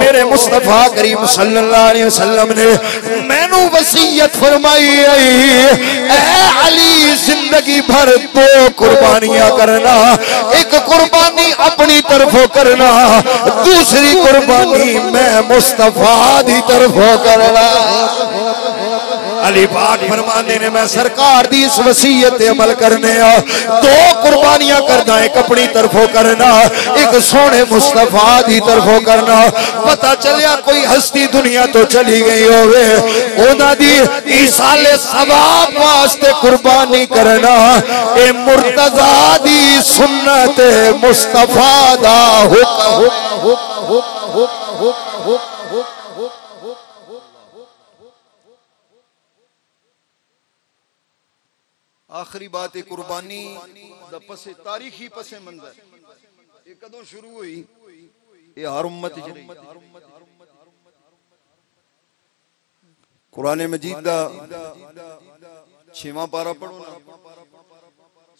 मेरे मुस्तफा करीम सल्लल्लाहु अलैहि वसल्लम ने मैनू वसीयत फरमाई ऐ अली जिंदगी भर 2 कुर्बानियां करना एक कुर्बानी अपनी तरफों करना दूसरी कुर्बानी मैं मुस्तफा दी तरफों करना अली पाक फरमाते ने मैं सरकार दी इस वसीयत पे अमल करने 2 कुर्बानियां करना एक अपनी तरफों करना एक सोने मुस्तफा दी तरफों करना पता चलिया कोई हस्ती दुनिया तो चली गई होवे ओना दी ईसाले सवाब वास्ते कुर्बानी करना ए मुर्तजा दी सुन्नत मुस्तफा दा हुक्म आखिरी बात है कुर्बानी दा पसे तारीखी पसे मंजर ये कदों शुरू हुई ये हर उम्मत च रही कुरान मजीद दा 6वां पारा पढ़ो ना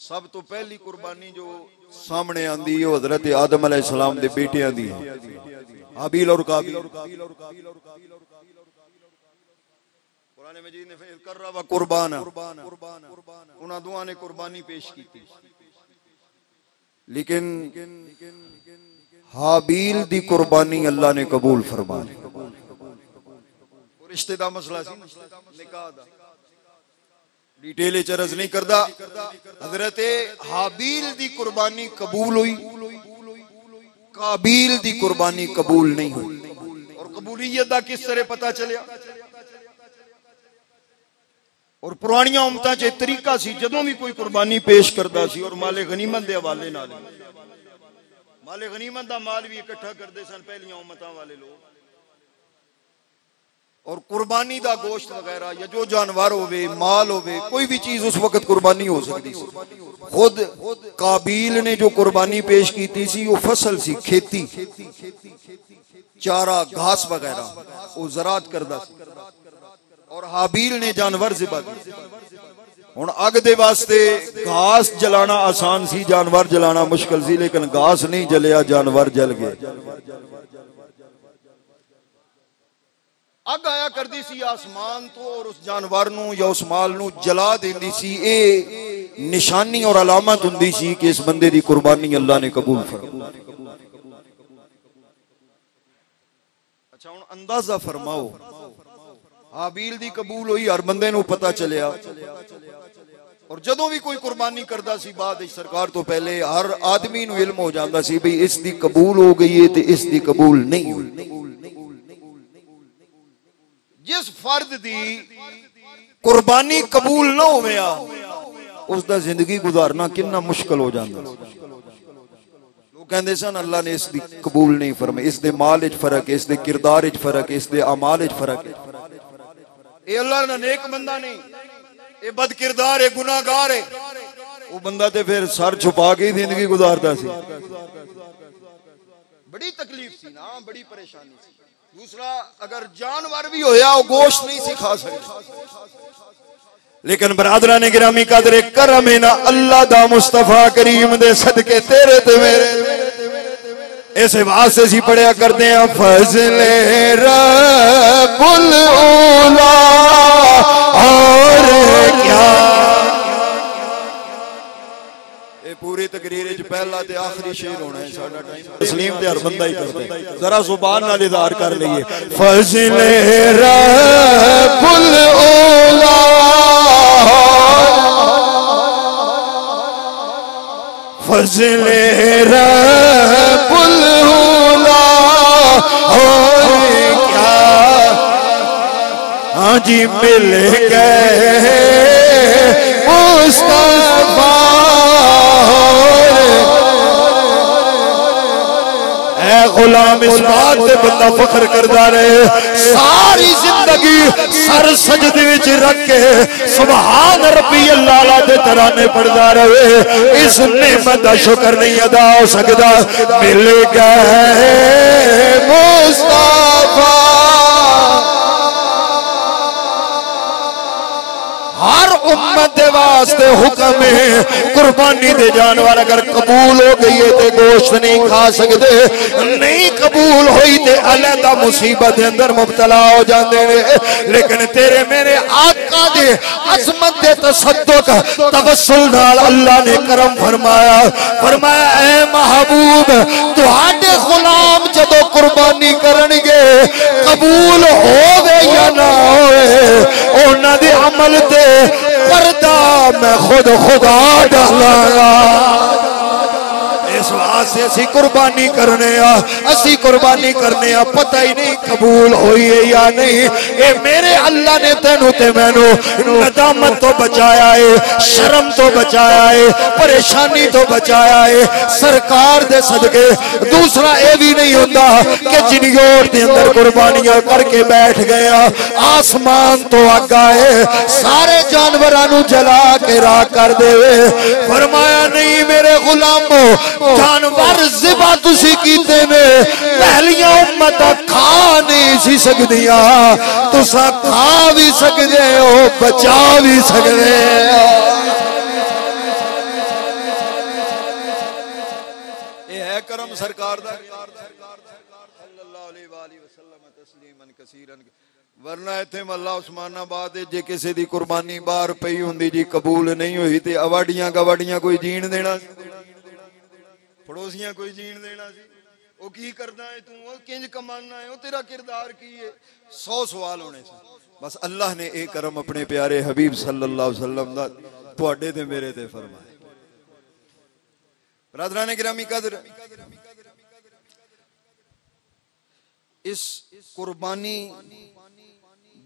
सब तो पहली कुर्बानी जो सामने आंदी है हजरत आदम अलैहिस्सलाम दे बेटियां दी हाबील और काबिल मजीद ने फिर कर रहा वा कुर्बान उन्हां दुआ ने कुर्बानी पेश की लेकिन हाबील दी कुर्बानी अल्लाह ने कबूल फरमा ली रिश्ते दा मसला सी निकाह दा डिटेल चरज नहीं करता। हजरत हाबील दी कुर्बानी कबूल हुई, काबील दी कुर्बानी कबूल नहीं हुई। और कबूलियत दा किस तरह पता चलिया? और पुरानियां उम्मतां च तरीका सी, जदों भी कोई कुर्बानी पेश करता सी और माले गनीमत दे हवाले नाल, माले गनीमत दा माल भी इकट्ठा करते सन पहलियां उम्मतां वाले लोग। और कुर्बानी दा गोश्त वगैरह या जो जानवर होवे, माल होवे, कोई भी चीज उस वक्त कुर्बानी हो सकती सी। खुद काबील ने जो कुर्बानी पेश की थी वो फसल सी, खेती, चारा, घास वगैरह, वो ज़राअत करदा सी। और हाबील ने जानवर ज़िबा किए। हुण अग दे वास्ते घास जलाना आसान सी, जानवर जलाना मुश्किल सी, लेकिन घास नहीं जलिया, जानवर जल गए। अग आया करती सी आसमान तो, और उस जानवर नू या उस माल नू जला देंदी सी। ए निशानी और अलामत हुंदी सी कि इस बंदे दी कुर्बानी अल्लाह ने कबूल फरमाई। अच्छा हुण अंदाजा फरमाओ, हाबील दी कबूल हुई, हर बंदे नू पता चलिया। और जदों भी कोई कुर्बानी करदा सी बाद सरकार तो पहले हर आदमी नू इल्म हो जांदा सी भी इस दी कबूल हो गई है ते इस दी कबूल नहीं हुई। जिस फर्द दी कुर्बानी कबूल ना होया उसका जिंदगी गुजारना कितना मुश्किल हो जाता। लोग कहते सन अल्लाह ने इसकी कबूल नहीं फरमाई, इस दे माल च फर्क है, इस दे किरदार च फर्क है, इस दे अमाल च फर्क है। ये अल्लाह ने नेक बंदा नहीं, ये बद किरदार है, गुनाहगार है। वो बंदा तो फिर सर छुपा के जिंदगी गुजारता सी। बड़ी तकलीफ सी ना, बड़ी परेशानी सी। दूसरा, अगर जानवर भी होया वो गोश्त नहीं सी खा सकता। लेकिन बरादरा ने गिरामी कदरे करम है ना अल्लाह दा मुस्तफा करीम दे सदके तेरे ते मेरे। इस वास्ते सी पढ़िया करते हैं फजले रब्बुल औला और क्या। पूरी तकरीर च पहला ते आखिरी शेर होना है। साडा टाइम तस्लीम ते हर बंदा ही करता है, जरा जुबान नाल इज़हार कर लईए। फज़ले रब्बुल औला फज़ले रब्बुल औला और क्या। हाँ जी मिल गए मुस्तफा। गुलाम इस बात पे बंदा फख्र करता रहे, सारी जिंदगी सर सजदे विच रख के सुभान रब्बी अल्लाह दे तराने पढ़दा रहे। इस नेमत दा शुक्र नहीं अदा हो सकता। मिल गए मुस्तफा। हर उम्मत दे वास्ते हुक्म है कुर्बानी दे जानवर अगर कबूल हो गई है तो गोश्त नहीं खा सकते, नहीं कबूल हुई तो अलहदा मुसीबत के अंदर मुब्तला हो जाते हैं। लेकिन तेरे मेरे आका दे अजमत दे तसद्दुक तवस्सुल नाल अल्लाह ने करम फरमाया। फरमाया ऐ महबूब तुहाडे गुलाम जदों कुर्बानी करनगे कबूल होवे या ना होवे उन्हां दे अमल ते पर्दा मैं खुद खुदा डालांगा। इस वास्ते असी कुर्बानी करने असी कुर्बानी करने पता ही नहीं कबूल हुई है या नहीं। ये मेरे अल्लाह ने तेनू ते मैनू नदामत तो बचाया है, शर्म तो बचाया है, परेशानी तो बचाया है सरकार दे सदके। दूसरा ये भी नहीं होता कि चिनियोर के अंदर कुर्बानियां करके बैठ गया, आसमान तो अग आए सारे जानवरों जला के राख कर दे। फरमाया नहीं मेरे गुलामों जानवर ज़िबा तुसी कीते ने पहलियां उम्मत खा नहीं सी सकदियां, तुसा खा भी सकदे हो बचा भी सकदे हो। ये है करम सरकार दा सल्लल्लाहु अलैहि वसल्लम तस्लीमन कसीरन। वरना इत्थे मल्ला उस्मानाबाद जे किसी दी कुर्बानी बाहर पई हुंदी जी कबूल नहीं हुई ते अवाडियां गवाडियां कोई जीण देना, पड़ोसियां कोई जीण देना सी। वो की करदा है तू, वो किंज कमाना है, वो तेरा किरदार की है, 100 सवाल होने से। बस अल्लाह ने एक करम अपने प्यारे हबीब सल्लल्लाहु अलैहि वसल्लम दा तुहाडे ते मेरे ते फरमाया। बरादरान गिरामी कदर, इस कुर्बानी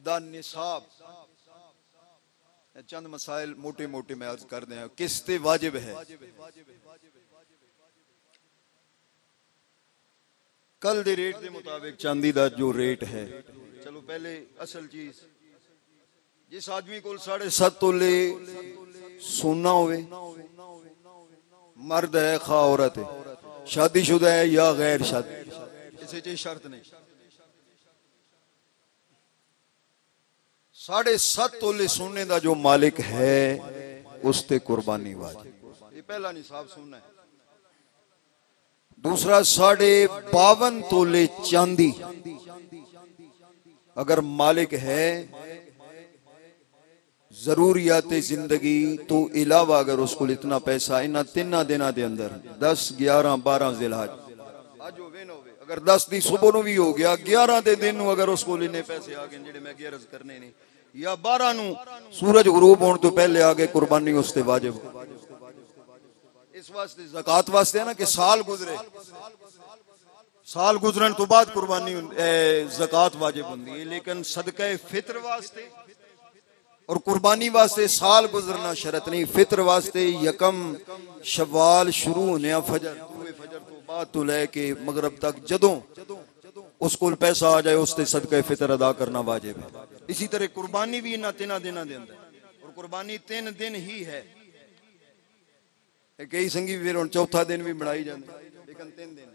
दा निसाब, चंद मसाइल मोटे मोटे मैं अर्ज कर दें। किस ते वाजिब है? कल दे रेट के मुताबिक चांदी का जो रेट है, चलो पहले असल चीज, जिस आदमी को 7.5 तोले सोना होवे, मर्द है खा औरत है, शादीशुदा है या गैर शादी, किसी चीज शर्त नहीं, 7.5 तोले सोने का जो मालिक है उस ते कुर्बानी वाजिब। ये पहला निसाब सोना है। दूसरा 52.5 तोले चांदी अगर मालिक है, जरूरियात जिंदगी तो इलावा अगर उसको इतना पैसा इन 3 दिनों के अंदर 10, 11, 12 जिलहज, अगर 10 दी सुबह भी हो गया, 11 के दिन अगर उसको इन्ने पैसे आ गए जिहड़े मैं गिरज करने ने, या 12 नूं सूरज गरूब होने तो पहले आ गए, कुर्बानी उसते वाजिब। इस वास्ते ज़कात वास्ते है ना कि साल गुजरे, साल गुजरन तो बाद कुर्बानी ज़कात वाजिब होंदी है, लेकिन सदका फित्र वास्ते और कुर्बानी वास्ते साल गुजरना शरत नहीं। फित्र वास्ते यकम शवाल शुरू होने फजर तो बाद तो लैके मगरब तक जदों उसको पैसा आ जाए उससे सदका फित्र अदा करना वाजिब है। इसी तरह कुर्बानी भी इन 3 दिनों के अंदर, और कुर्बानी 3 दिन ही है। कई संगी फिर हम चौथा दिन भी बनाई जाते, लेकिन 3 दिन।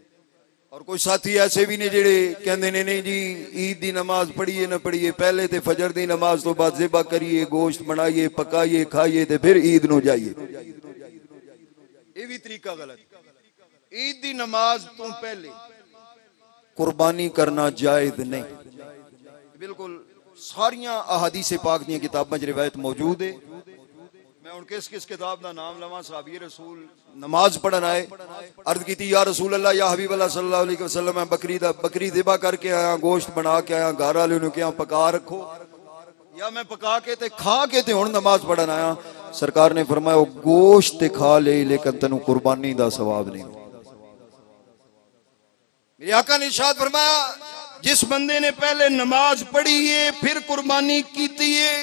और कोई साथी ऐसे भी ने जेड़े कहते ने नहीं जी ईद की नमाज पढ़िए ना पढ़िए, पहले तो फजर की नमाज तो बाद ज़िबा करिए, गोश्त बनाइए, पकाइए, खाइए तो फिर ईद नूं जाइए। ये भी तरीका गलत। ईद की नमाज तो पहले कुर्बानी करना जायज नहीं, बिल्कुल सारिया अहादीस पाक दी किताबां च रिवायत मौजूद है। मैं हुण किस किस किताब का नाम लवां। सहाबी रसूल नमाज पढ़न आए, अर्ज की या रसूल अल्लाह या हबीब अल्लाह सल्लल्लाहु अलैहि वसल्लम, मैं बकरी ज़िबा करके आया, गोश्त बना के आया, घर वाले नूं कहा पका रखो, या मैं पका के ते खा के ते हुण नमाज पढ़न आया। सरकार ने फरमाया वो गोश्त ते खा ले, लेकिन तेनू कुर्बानी का सवाब नहीं। मेरे आका ने इरशाद फरमाया जिस बंदे ने पहले नमाज पढ़ी है फिर कुर्बानी की है,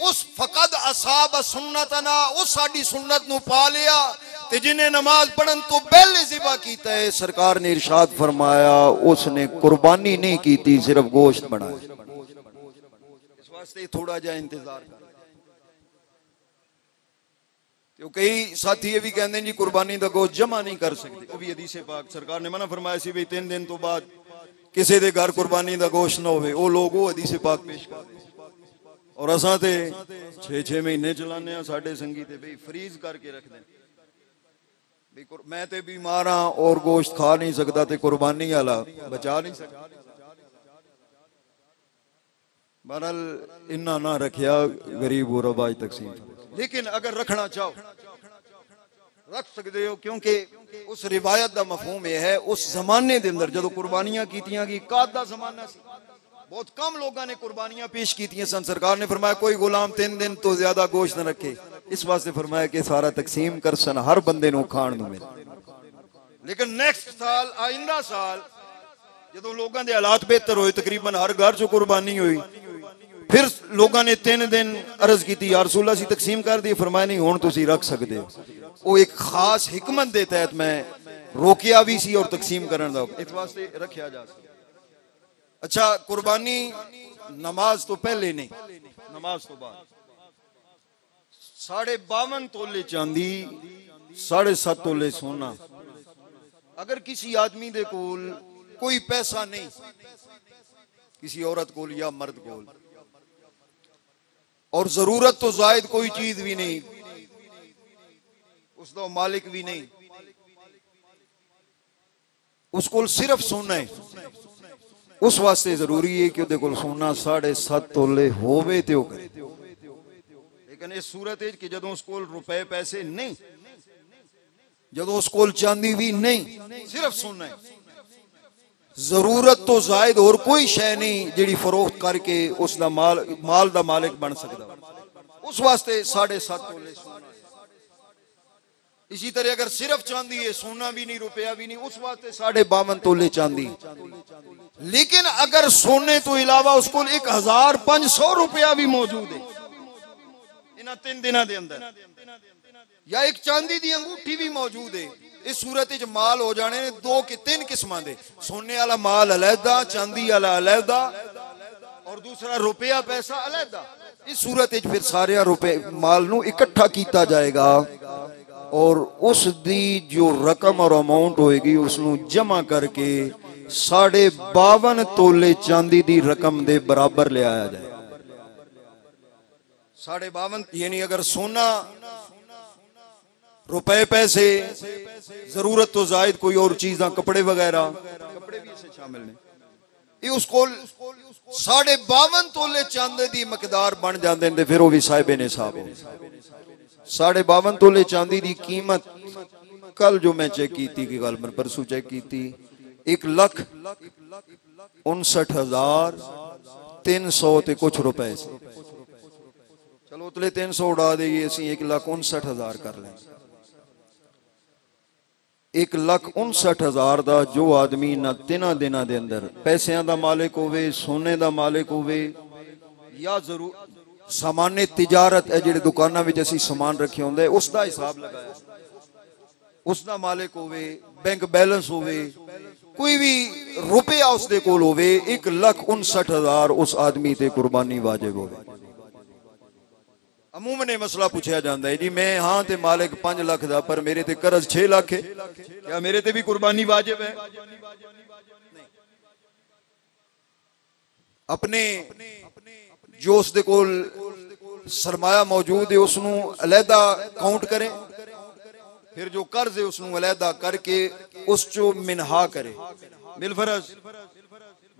उस फकद असाब सुन्नतना, उस साडी सुन्नत नू पा लिया, ते जिन्हें नमाज पढ़न तो पहले ज़िबा कीता है, सरकार ने इरशाद फरमाया उसने कुर्बानी नहीं की, सिर्फ गोश्त बनाया। इस वास्ते थोड़ा जा इंतजार कर। तो कई साथी ये भी कहते हैं जी कुर्बानी का गोश्त जमा नहीं कर सकते, वो भी हदीस पाक सरकार ने मना फरमाया सी भाई 3 दिन तो बाद किसी के घर कुर्बानी का गोश्त ना हो, वो लोग वो हदीस पाक पेश कर। और असा तो 6-6 महीने चलाने साढ़े संगी ते भाई फ्रीज करके रख दें, मैं तो बीमार हाँ और गोश्त खा नहीं सकता, तो कुर्बानी वाला बचा नहीं सकता। बहरहाल इन्ना ना रखिया गरीब और आबाज तकसीम, लेकिन अगर रखना चाहो रख सकते हो, क्योंकि उस रिवायत का मफहूम यह है उस जमाने के अंदर जो कुर्बानियां कीतियां गई, काद दा जमाना सी, बहुत कम लोगों ने कुर्बानियां पेश की सन। सरकार ने फरमाया कोई गुलाम 3 दिन तो ज्यादा गोश्त न रखे, इस वास्ते फरमाया कि सारा तकसीम कर सन, हर बंदे नूं खाण नूं मिले। लेकिन नेक्स्ट साल आइंदा साल जो लोगों के हालात बेहतर होए, तकरीबन हर घर च कुर्बानी हुई, फिर लोगों ने 3 दिन अर्ज की या रसूल अल्लाह सी तकसीम कर दी, फरमाया नहीं हुण तुसीं रख सकते हो। वो एक खास हिकमत के तहत मैं रोकिया भी सी और तकसीम करने का इस वास्ते रखा जा सकता। अच्छा, कुर्बानी नमाज तो पहले नहीं, नमाज तो बाद। 52.5 तोले चांदी, 7.5 तोले सोना, अगर किसी आदमी दे कोल कोई पैसा नहीं, किसी औरत कोल या मर्द कोल, और जरूरत तो जायद कोई चीज भी नहीं, उसका मालिक भी नहीं, उसको सिर्फ सोना है, उस वास्ते जरूरी है कि उहदे कोल सोना 7.5 तोले होवे ते ओह करे। लेकिन इस सूरत है कि जदों उस कोल रुपए पैसे नहीं, जदों उस कोल चांदी भी नहीं, सिर्फ सोना है, जरूरत तो जायद और कोई शय नहीं जिहड़ी फरोख्त करके उसका माल का मालिक बन सकता। उस वास्ते 7.5 तोले सोना। इसी तरह अगर सिर्फ चांदी है, सोना भी नहीं रुपया भी नहीं, उस वास्ते 52.5 तोले चांदी। लेकिन अगर सोने तो इलावा उसको 1500 रुपया भी मौजूद है इन 3 दिनों के अंदर, या एक चांदी की अंगूठी भी मौजूद है, इस सूरत माल हो जाने 2 के 3 किस्मां दे। सोने वाला माल अलहदा, चांदी वाला अलहदा, और दूसरा रुपया पैसा अलहदा। इस सूरत फिर सारे रुपए माल नू इकट्ठा किया जाएगा और उस दी जो रकम और अमाउंट होएगी उसनू जमा करके 52.5 तोले चांदी दी रकम दे बराबर ले आया जाए। 52.5 यानी अगर सोना, रुपए, पैसे, जरूरत तो जायद कोई और चीज़ा, कपड़े वगैरह, कपड़े भी इसे शामिल ने, ये उसको 52.5 तोले चांदी दी मकदार बन जाते हैं। फिर वो भी साहिबे ने साहब 52.5 तोले चांदी दी कीमत कल जो मैं चेक की थी, गल मैं परसों चेक की थी, 1,59,300 ते कुछ रुपए से। चलो उतले 300 उड़ा देगी, असी 1,59,000 कर लें। 1,59,000 का जो आदमी ना 3 दिनों के अंदर पैसों का मालिक होवे, सोने का मालिक होवे, या जरूर सामान्य तिजारत है जिहड़े दुकाना में असी समान रखे होंगे उसका हिसाब लगाया, उसका मालिक होवे, बैंक बैलेंस होवे, कोई भी रुपया उसके कोल होवे, 1,59,000 उस आदमी ते कुर्बानी वाजिब होवे। अमूमन ये मसला पूछा जाता है जी मैं हाँ ते मालिक 5 लाख का, पर मेरे ते कर्ज 6 लाख है, क्या मेरे ते भी कुर्बानी वाजिब है? अपने जो उसके कोल सरमाया मौजूद है उसनू अलहदा काउंट करें, फिर जो कर्ज है उसनू अलहदा करके उस चो मिनहा करे। बिलफरज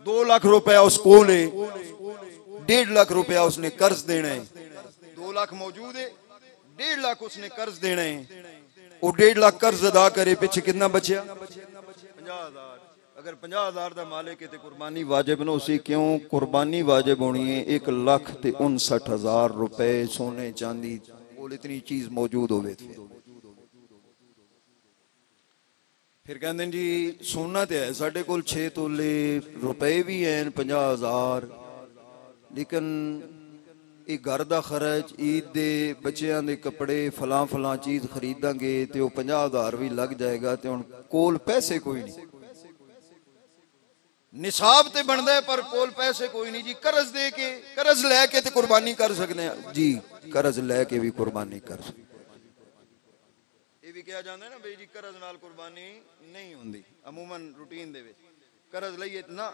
2 लाख रुपया उस कोल है, 1.5 लाख रुपया उसने कर्ज देना है, 2 लाख मौजूद है, 1.5 लाख उसने कर्ज देना है, वो 1.5 लाख कर्ज अदा करे, पीछे कितना बचा? 50,000। अगर 50,000 का मालिक है तो कुर्बानी वाजिब ना उसी, क्यों कुर्बानी वाजिब होनी है? 1,59,000 रुपए सोने चांदी वो इतनी चीज मौजूद हो। फिर कहते जी सोना तो है साढ़े कोल 6 तोले, रुपए भी हैं 50,000, लेकिन ये घर का खर्च, ईद दे बच्चों के कपड़े, फलां फलां चीज़ खरीदांगे तो 50,000 भी लग जाएगा, तो हुण कोल पैसे कोई नहीं। निसाब ते बनता है पर कोल पैसे कोई नहीं जी। कर्ज दे के, कर्ज लैके ते कुर्बानी कर सकते हैं जी, कर्ज लैके भी कुर्बानी कर सकते। ये भी कहा जाता है ना भाई जी कर्ज नाल कुर्बानी नहीं होंदी, अमूमन रूटीन दे विच कर्ज लईए ना,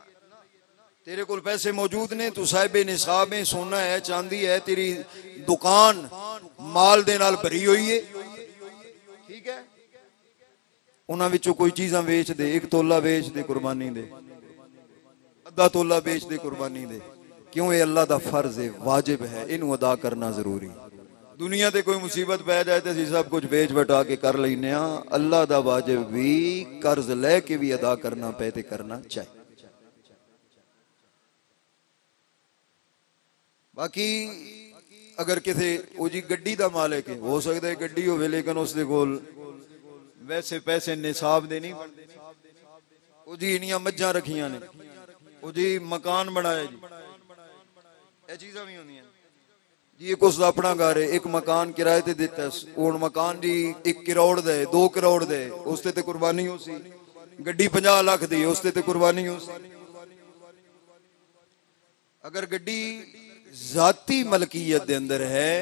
तेरे कोल पैसे मौजूद ने, तू साहिबे निसाब है, सोना है, चांदी है, तेरी दुकान माल दे नाल भरी हुई है, ठीक है, उन्हां विचों कोई चीज़ां बेच दे, 1 तोला बेच दे कुर्बानी दे, आधा तोला बेच दे कुर्बानी दे, क्यों? ये अल्लाह दा फर्ज है, वाजिब है, इनू अदा करना जरूरी। दुनिया ते कोई मुसीबत पै जाए तो सब कुछ बेच बटा के कर लेने, अल्लाह दा वाजिब भी कर्ज लैके भी अदा करना पे ते करना चाहिए। बाकी अगर किसी वो जी गड्डी का मालिक है, हो सकता है गड्डी हो लेकिन उसके कोल वैसे पैसे निसाब दे नहीं बनते, वो जी इनिया मज्जां रखियां ने, वो जी मकान बनाया जी, ये चीज़ां भी होंदियां जी। एक उसका अपना घर है, एक मकान किराए ते दिता, हुण मकान जी 1 करोड़ दे, 2 करोड़ दे, उसते ते कुर्बानी हो सी, गड्डी 50 लाख दी, उसते ते कुर्बानी हो सी। अगर गड्डी जाती मलकीयत दे अंदर है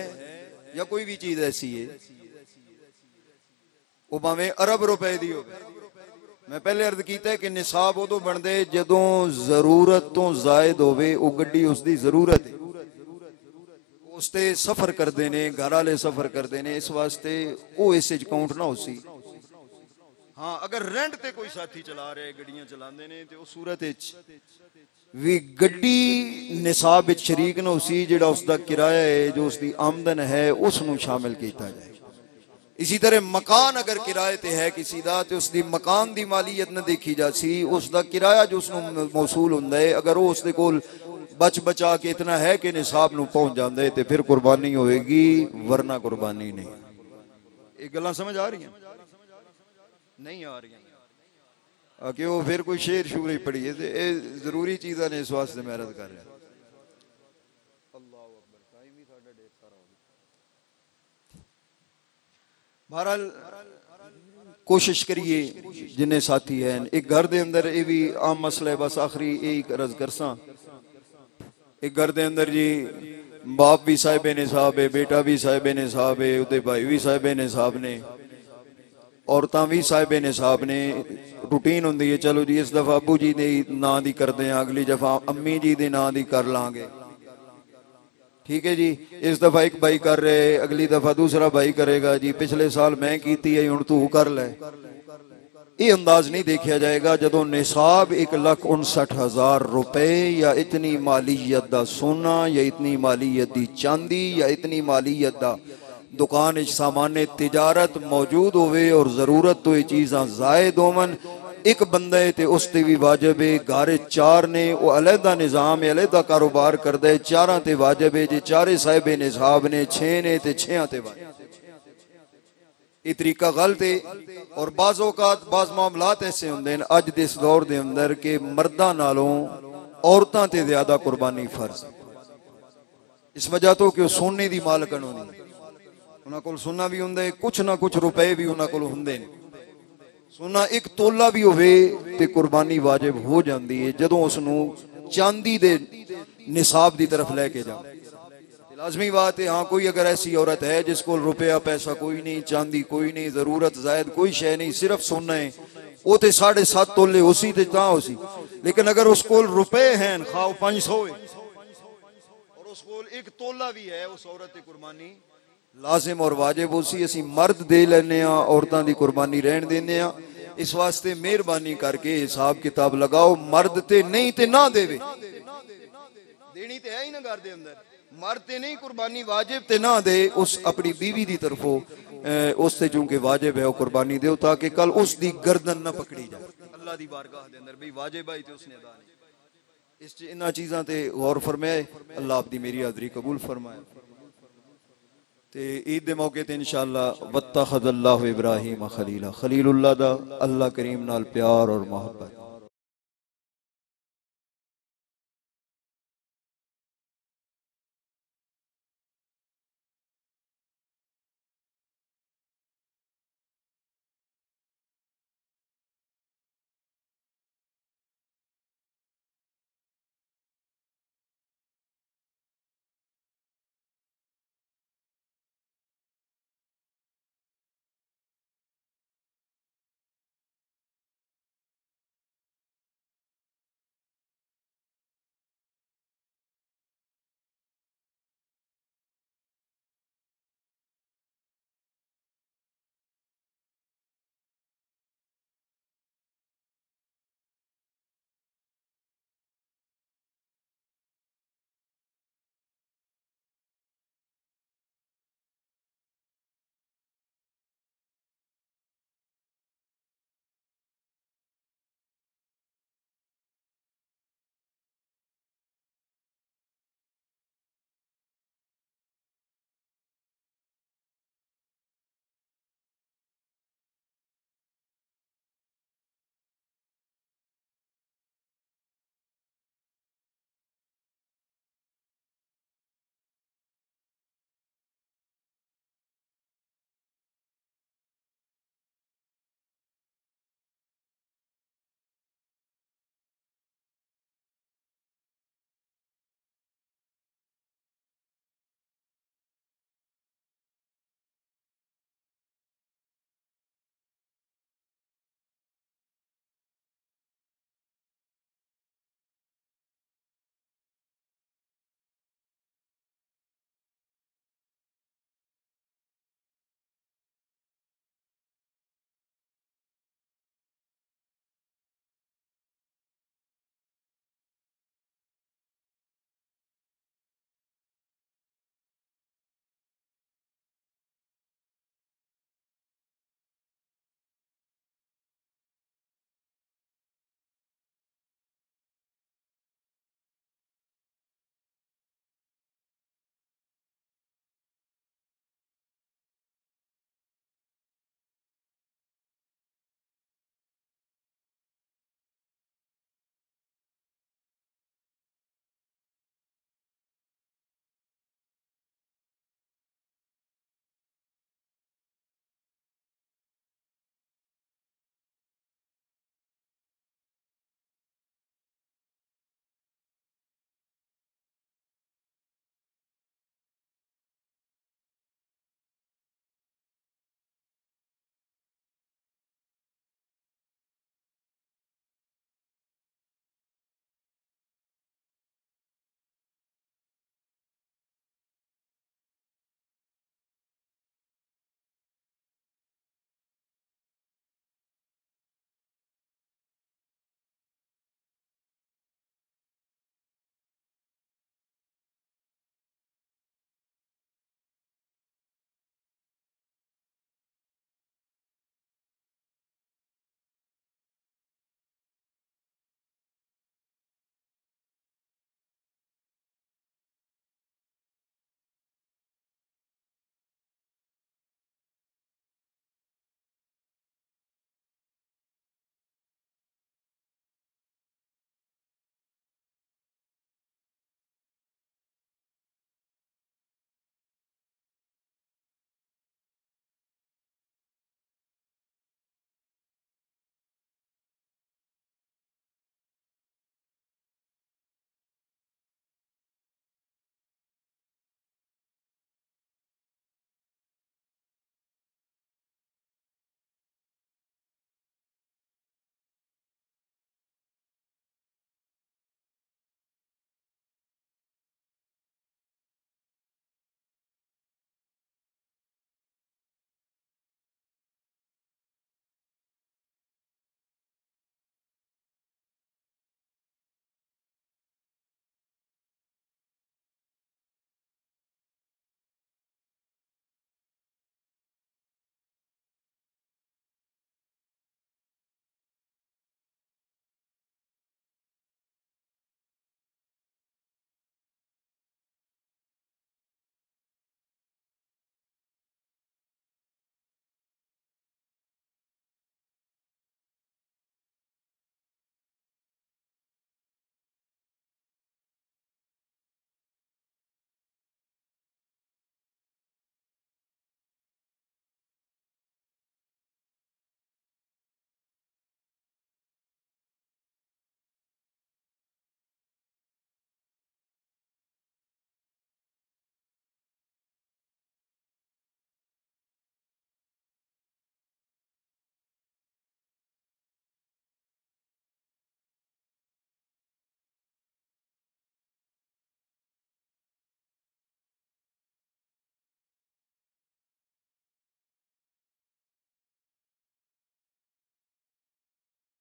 या कोई भी चीज ऐसी है, वो भावें अरब रुपए दी हो। मैं पहले अर्ज किया कि निसाब उदों बनते जदों जरूरत तो जायद होवे, वो गड्डी उसकी जरूरत है, उसते सफर करते ने, घर वाले सफर करते ने, इस वास्ते वो इस काउंट ना हो सी। हाँ अगर रेंट ते कोई साथी चला रहे, गड्डियां चलाते ने, तो उस सूरत भी गड्डी निसाब विच शरीक ना उसी, जिहड़ा उसका किराया है, जो उसकी आमदन है, उसनू शामिल किया जाए। इसी तरह मकान अगर किराए ते है किसी दा ते उसकी मकान की मालीयत न देखी जासी, उसका किराया जो उसनों मौसूल हुंदा है अगर वो उसके कोल बच बचा के इतना है कि निसाब नूं पहुंच जाता है तो फिर कुर्बानी होएगी, वरना कुर्बानी नहीं। ये गल्लां समझ आ रही हैं? नहीं आ रही कि वो फिर कोई शेर शूर ही पढ़ी है, जरूरी चीज़ा ने इस वास्ते मेहनत कर रहे हैं। बहरहाल कोशिश करिए जिन्हें साथी हैं, एक घर के अंदर ये भी आम मसला है, बस आखिरी यही अर्ज करसा, एक घर के अंदर जी बाप भी साहिबे निसाब है, बेटा भी साहिबे निसाब है, उहदे भाई भी साहिबे निसाब ने, औरतां भी साहिबे निसाब ने। रूटीन होंगी है चलो जी इस दफा अबू जी के नां की करते हैं, अगली दफा अम्मी जी के नां की कर लांगे, ठीक है जी। इस दफा एक भाई कर रहे, अगली दफा दूसरा भाई करेगा जी, पिछले साल मैं की है हुण तू कर ले। ये अंदाज नहीं देखा जाएगा जदों निसाब 1,59,000 रुपए या इतनी मालीयत का सोना या इतनी मालीयत की चांदी या इतनी मालीयत का दुकान सामान्य तिजारत मौजूद होवे और जरूरत तो ये चीज़ां जायद होवन। एक बंदा है तो उसते भी वाजिब है, घर चार ने वो अलहदा निज़ाम है, अलहदा कारोबार करता है, चारां ते वाजिब है जी, चारे साहिबे निसाब ने, 6 ने ते 6 ते वाजिब। ये तरीका गलत है और बाज़ औकात बाज़ मामलात ऐसे होंगे अज दे इस दौर के अंदर के मर्दां नालों औरतां ते ज्यादा कुर्बानी फर्ज है। इस वजह तो कि सोने की मालकन होनी, उन्होंने कोल सोना भी होंगे, कुछ ना कुछ रुपए भी उन्होंने कोल होंगे, सोना एक तोला भी होवे ते कुर्बानी वाजिब हो जाती है जदों उसनूं चांदी दे निसाब की तरफ लैके जाओ। लाजमी बात है, हाँ कोई अगर ऐसी औरत है जिसको रुपया पैसा कोई नहीं, चांदी कोई नहीं, जरूरत जायद कोई शय नहीं, सिर्फ सोना है, वो तो 7.5 तोले उसी ते ता उसी, लेकिन अगर उसको रुपए हैं खाओ 500 है और उसको 1 तोला भी है, उस औरत की कुर्बानी लाजिम और वाजिब उसी। असी मर्द दे लेने औरतों की कुर्बानी रहन देने। इस वास्ते मेहरबानी करके हिसाब किताब लगाओ, मर्द ते नहीं ते ना देवे, देनी ते है ही ना घर दे अंदर, मर्द ते नहीं कुर्बानी वाजिब ते ना दे, उस अपनी बीवी की तरफों उससे चूंकि वाजिब है वो कुर्बानी दो ताकि कल उसकी गर्दन न पकड़ी जाए अल्लाह की बारगाह के अंदर, भाई वाजिब आई तो उसने अदा नहीं। इस इन्हां चीज़ां ते गौर फरमाए, अल्लाह आपकी मेरी हाज़री कबूल फरमाए। ते ईद के मौके ते इंशाअल्लाह वत्तखज़ल्लाहु इब्राहीम खलीला, खलीलुल्लाह दा अल्लाह करीम नाल प्यार और मोहब्बत।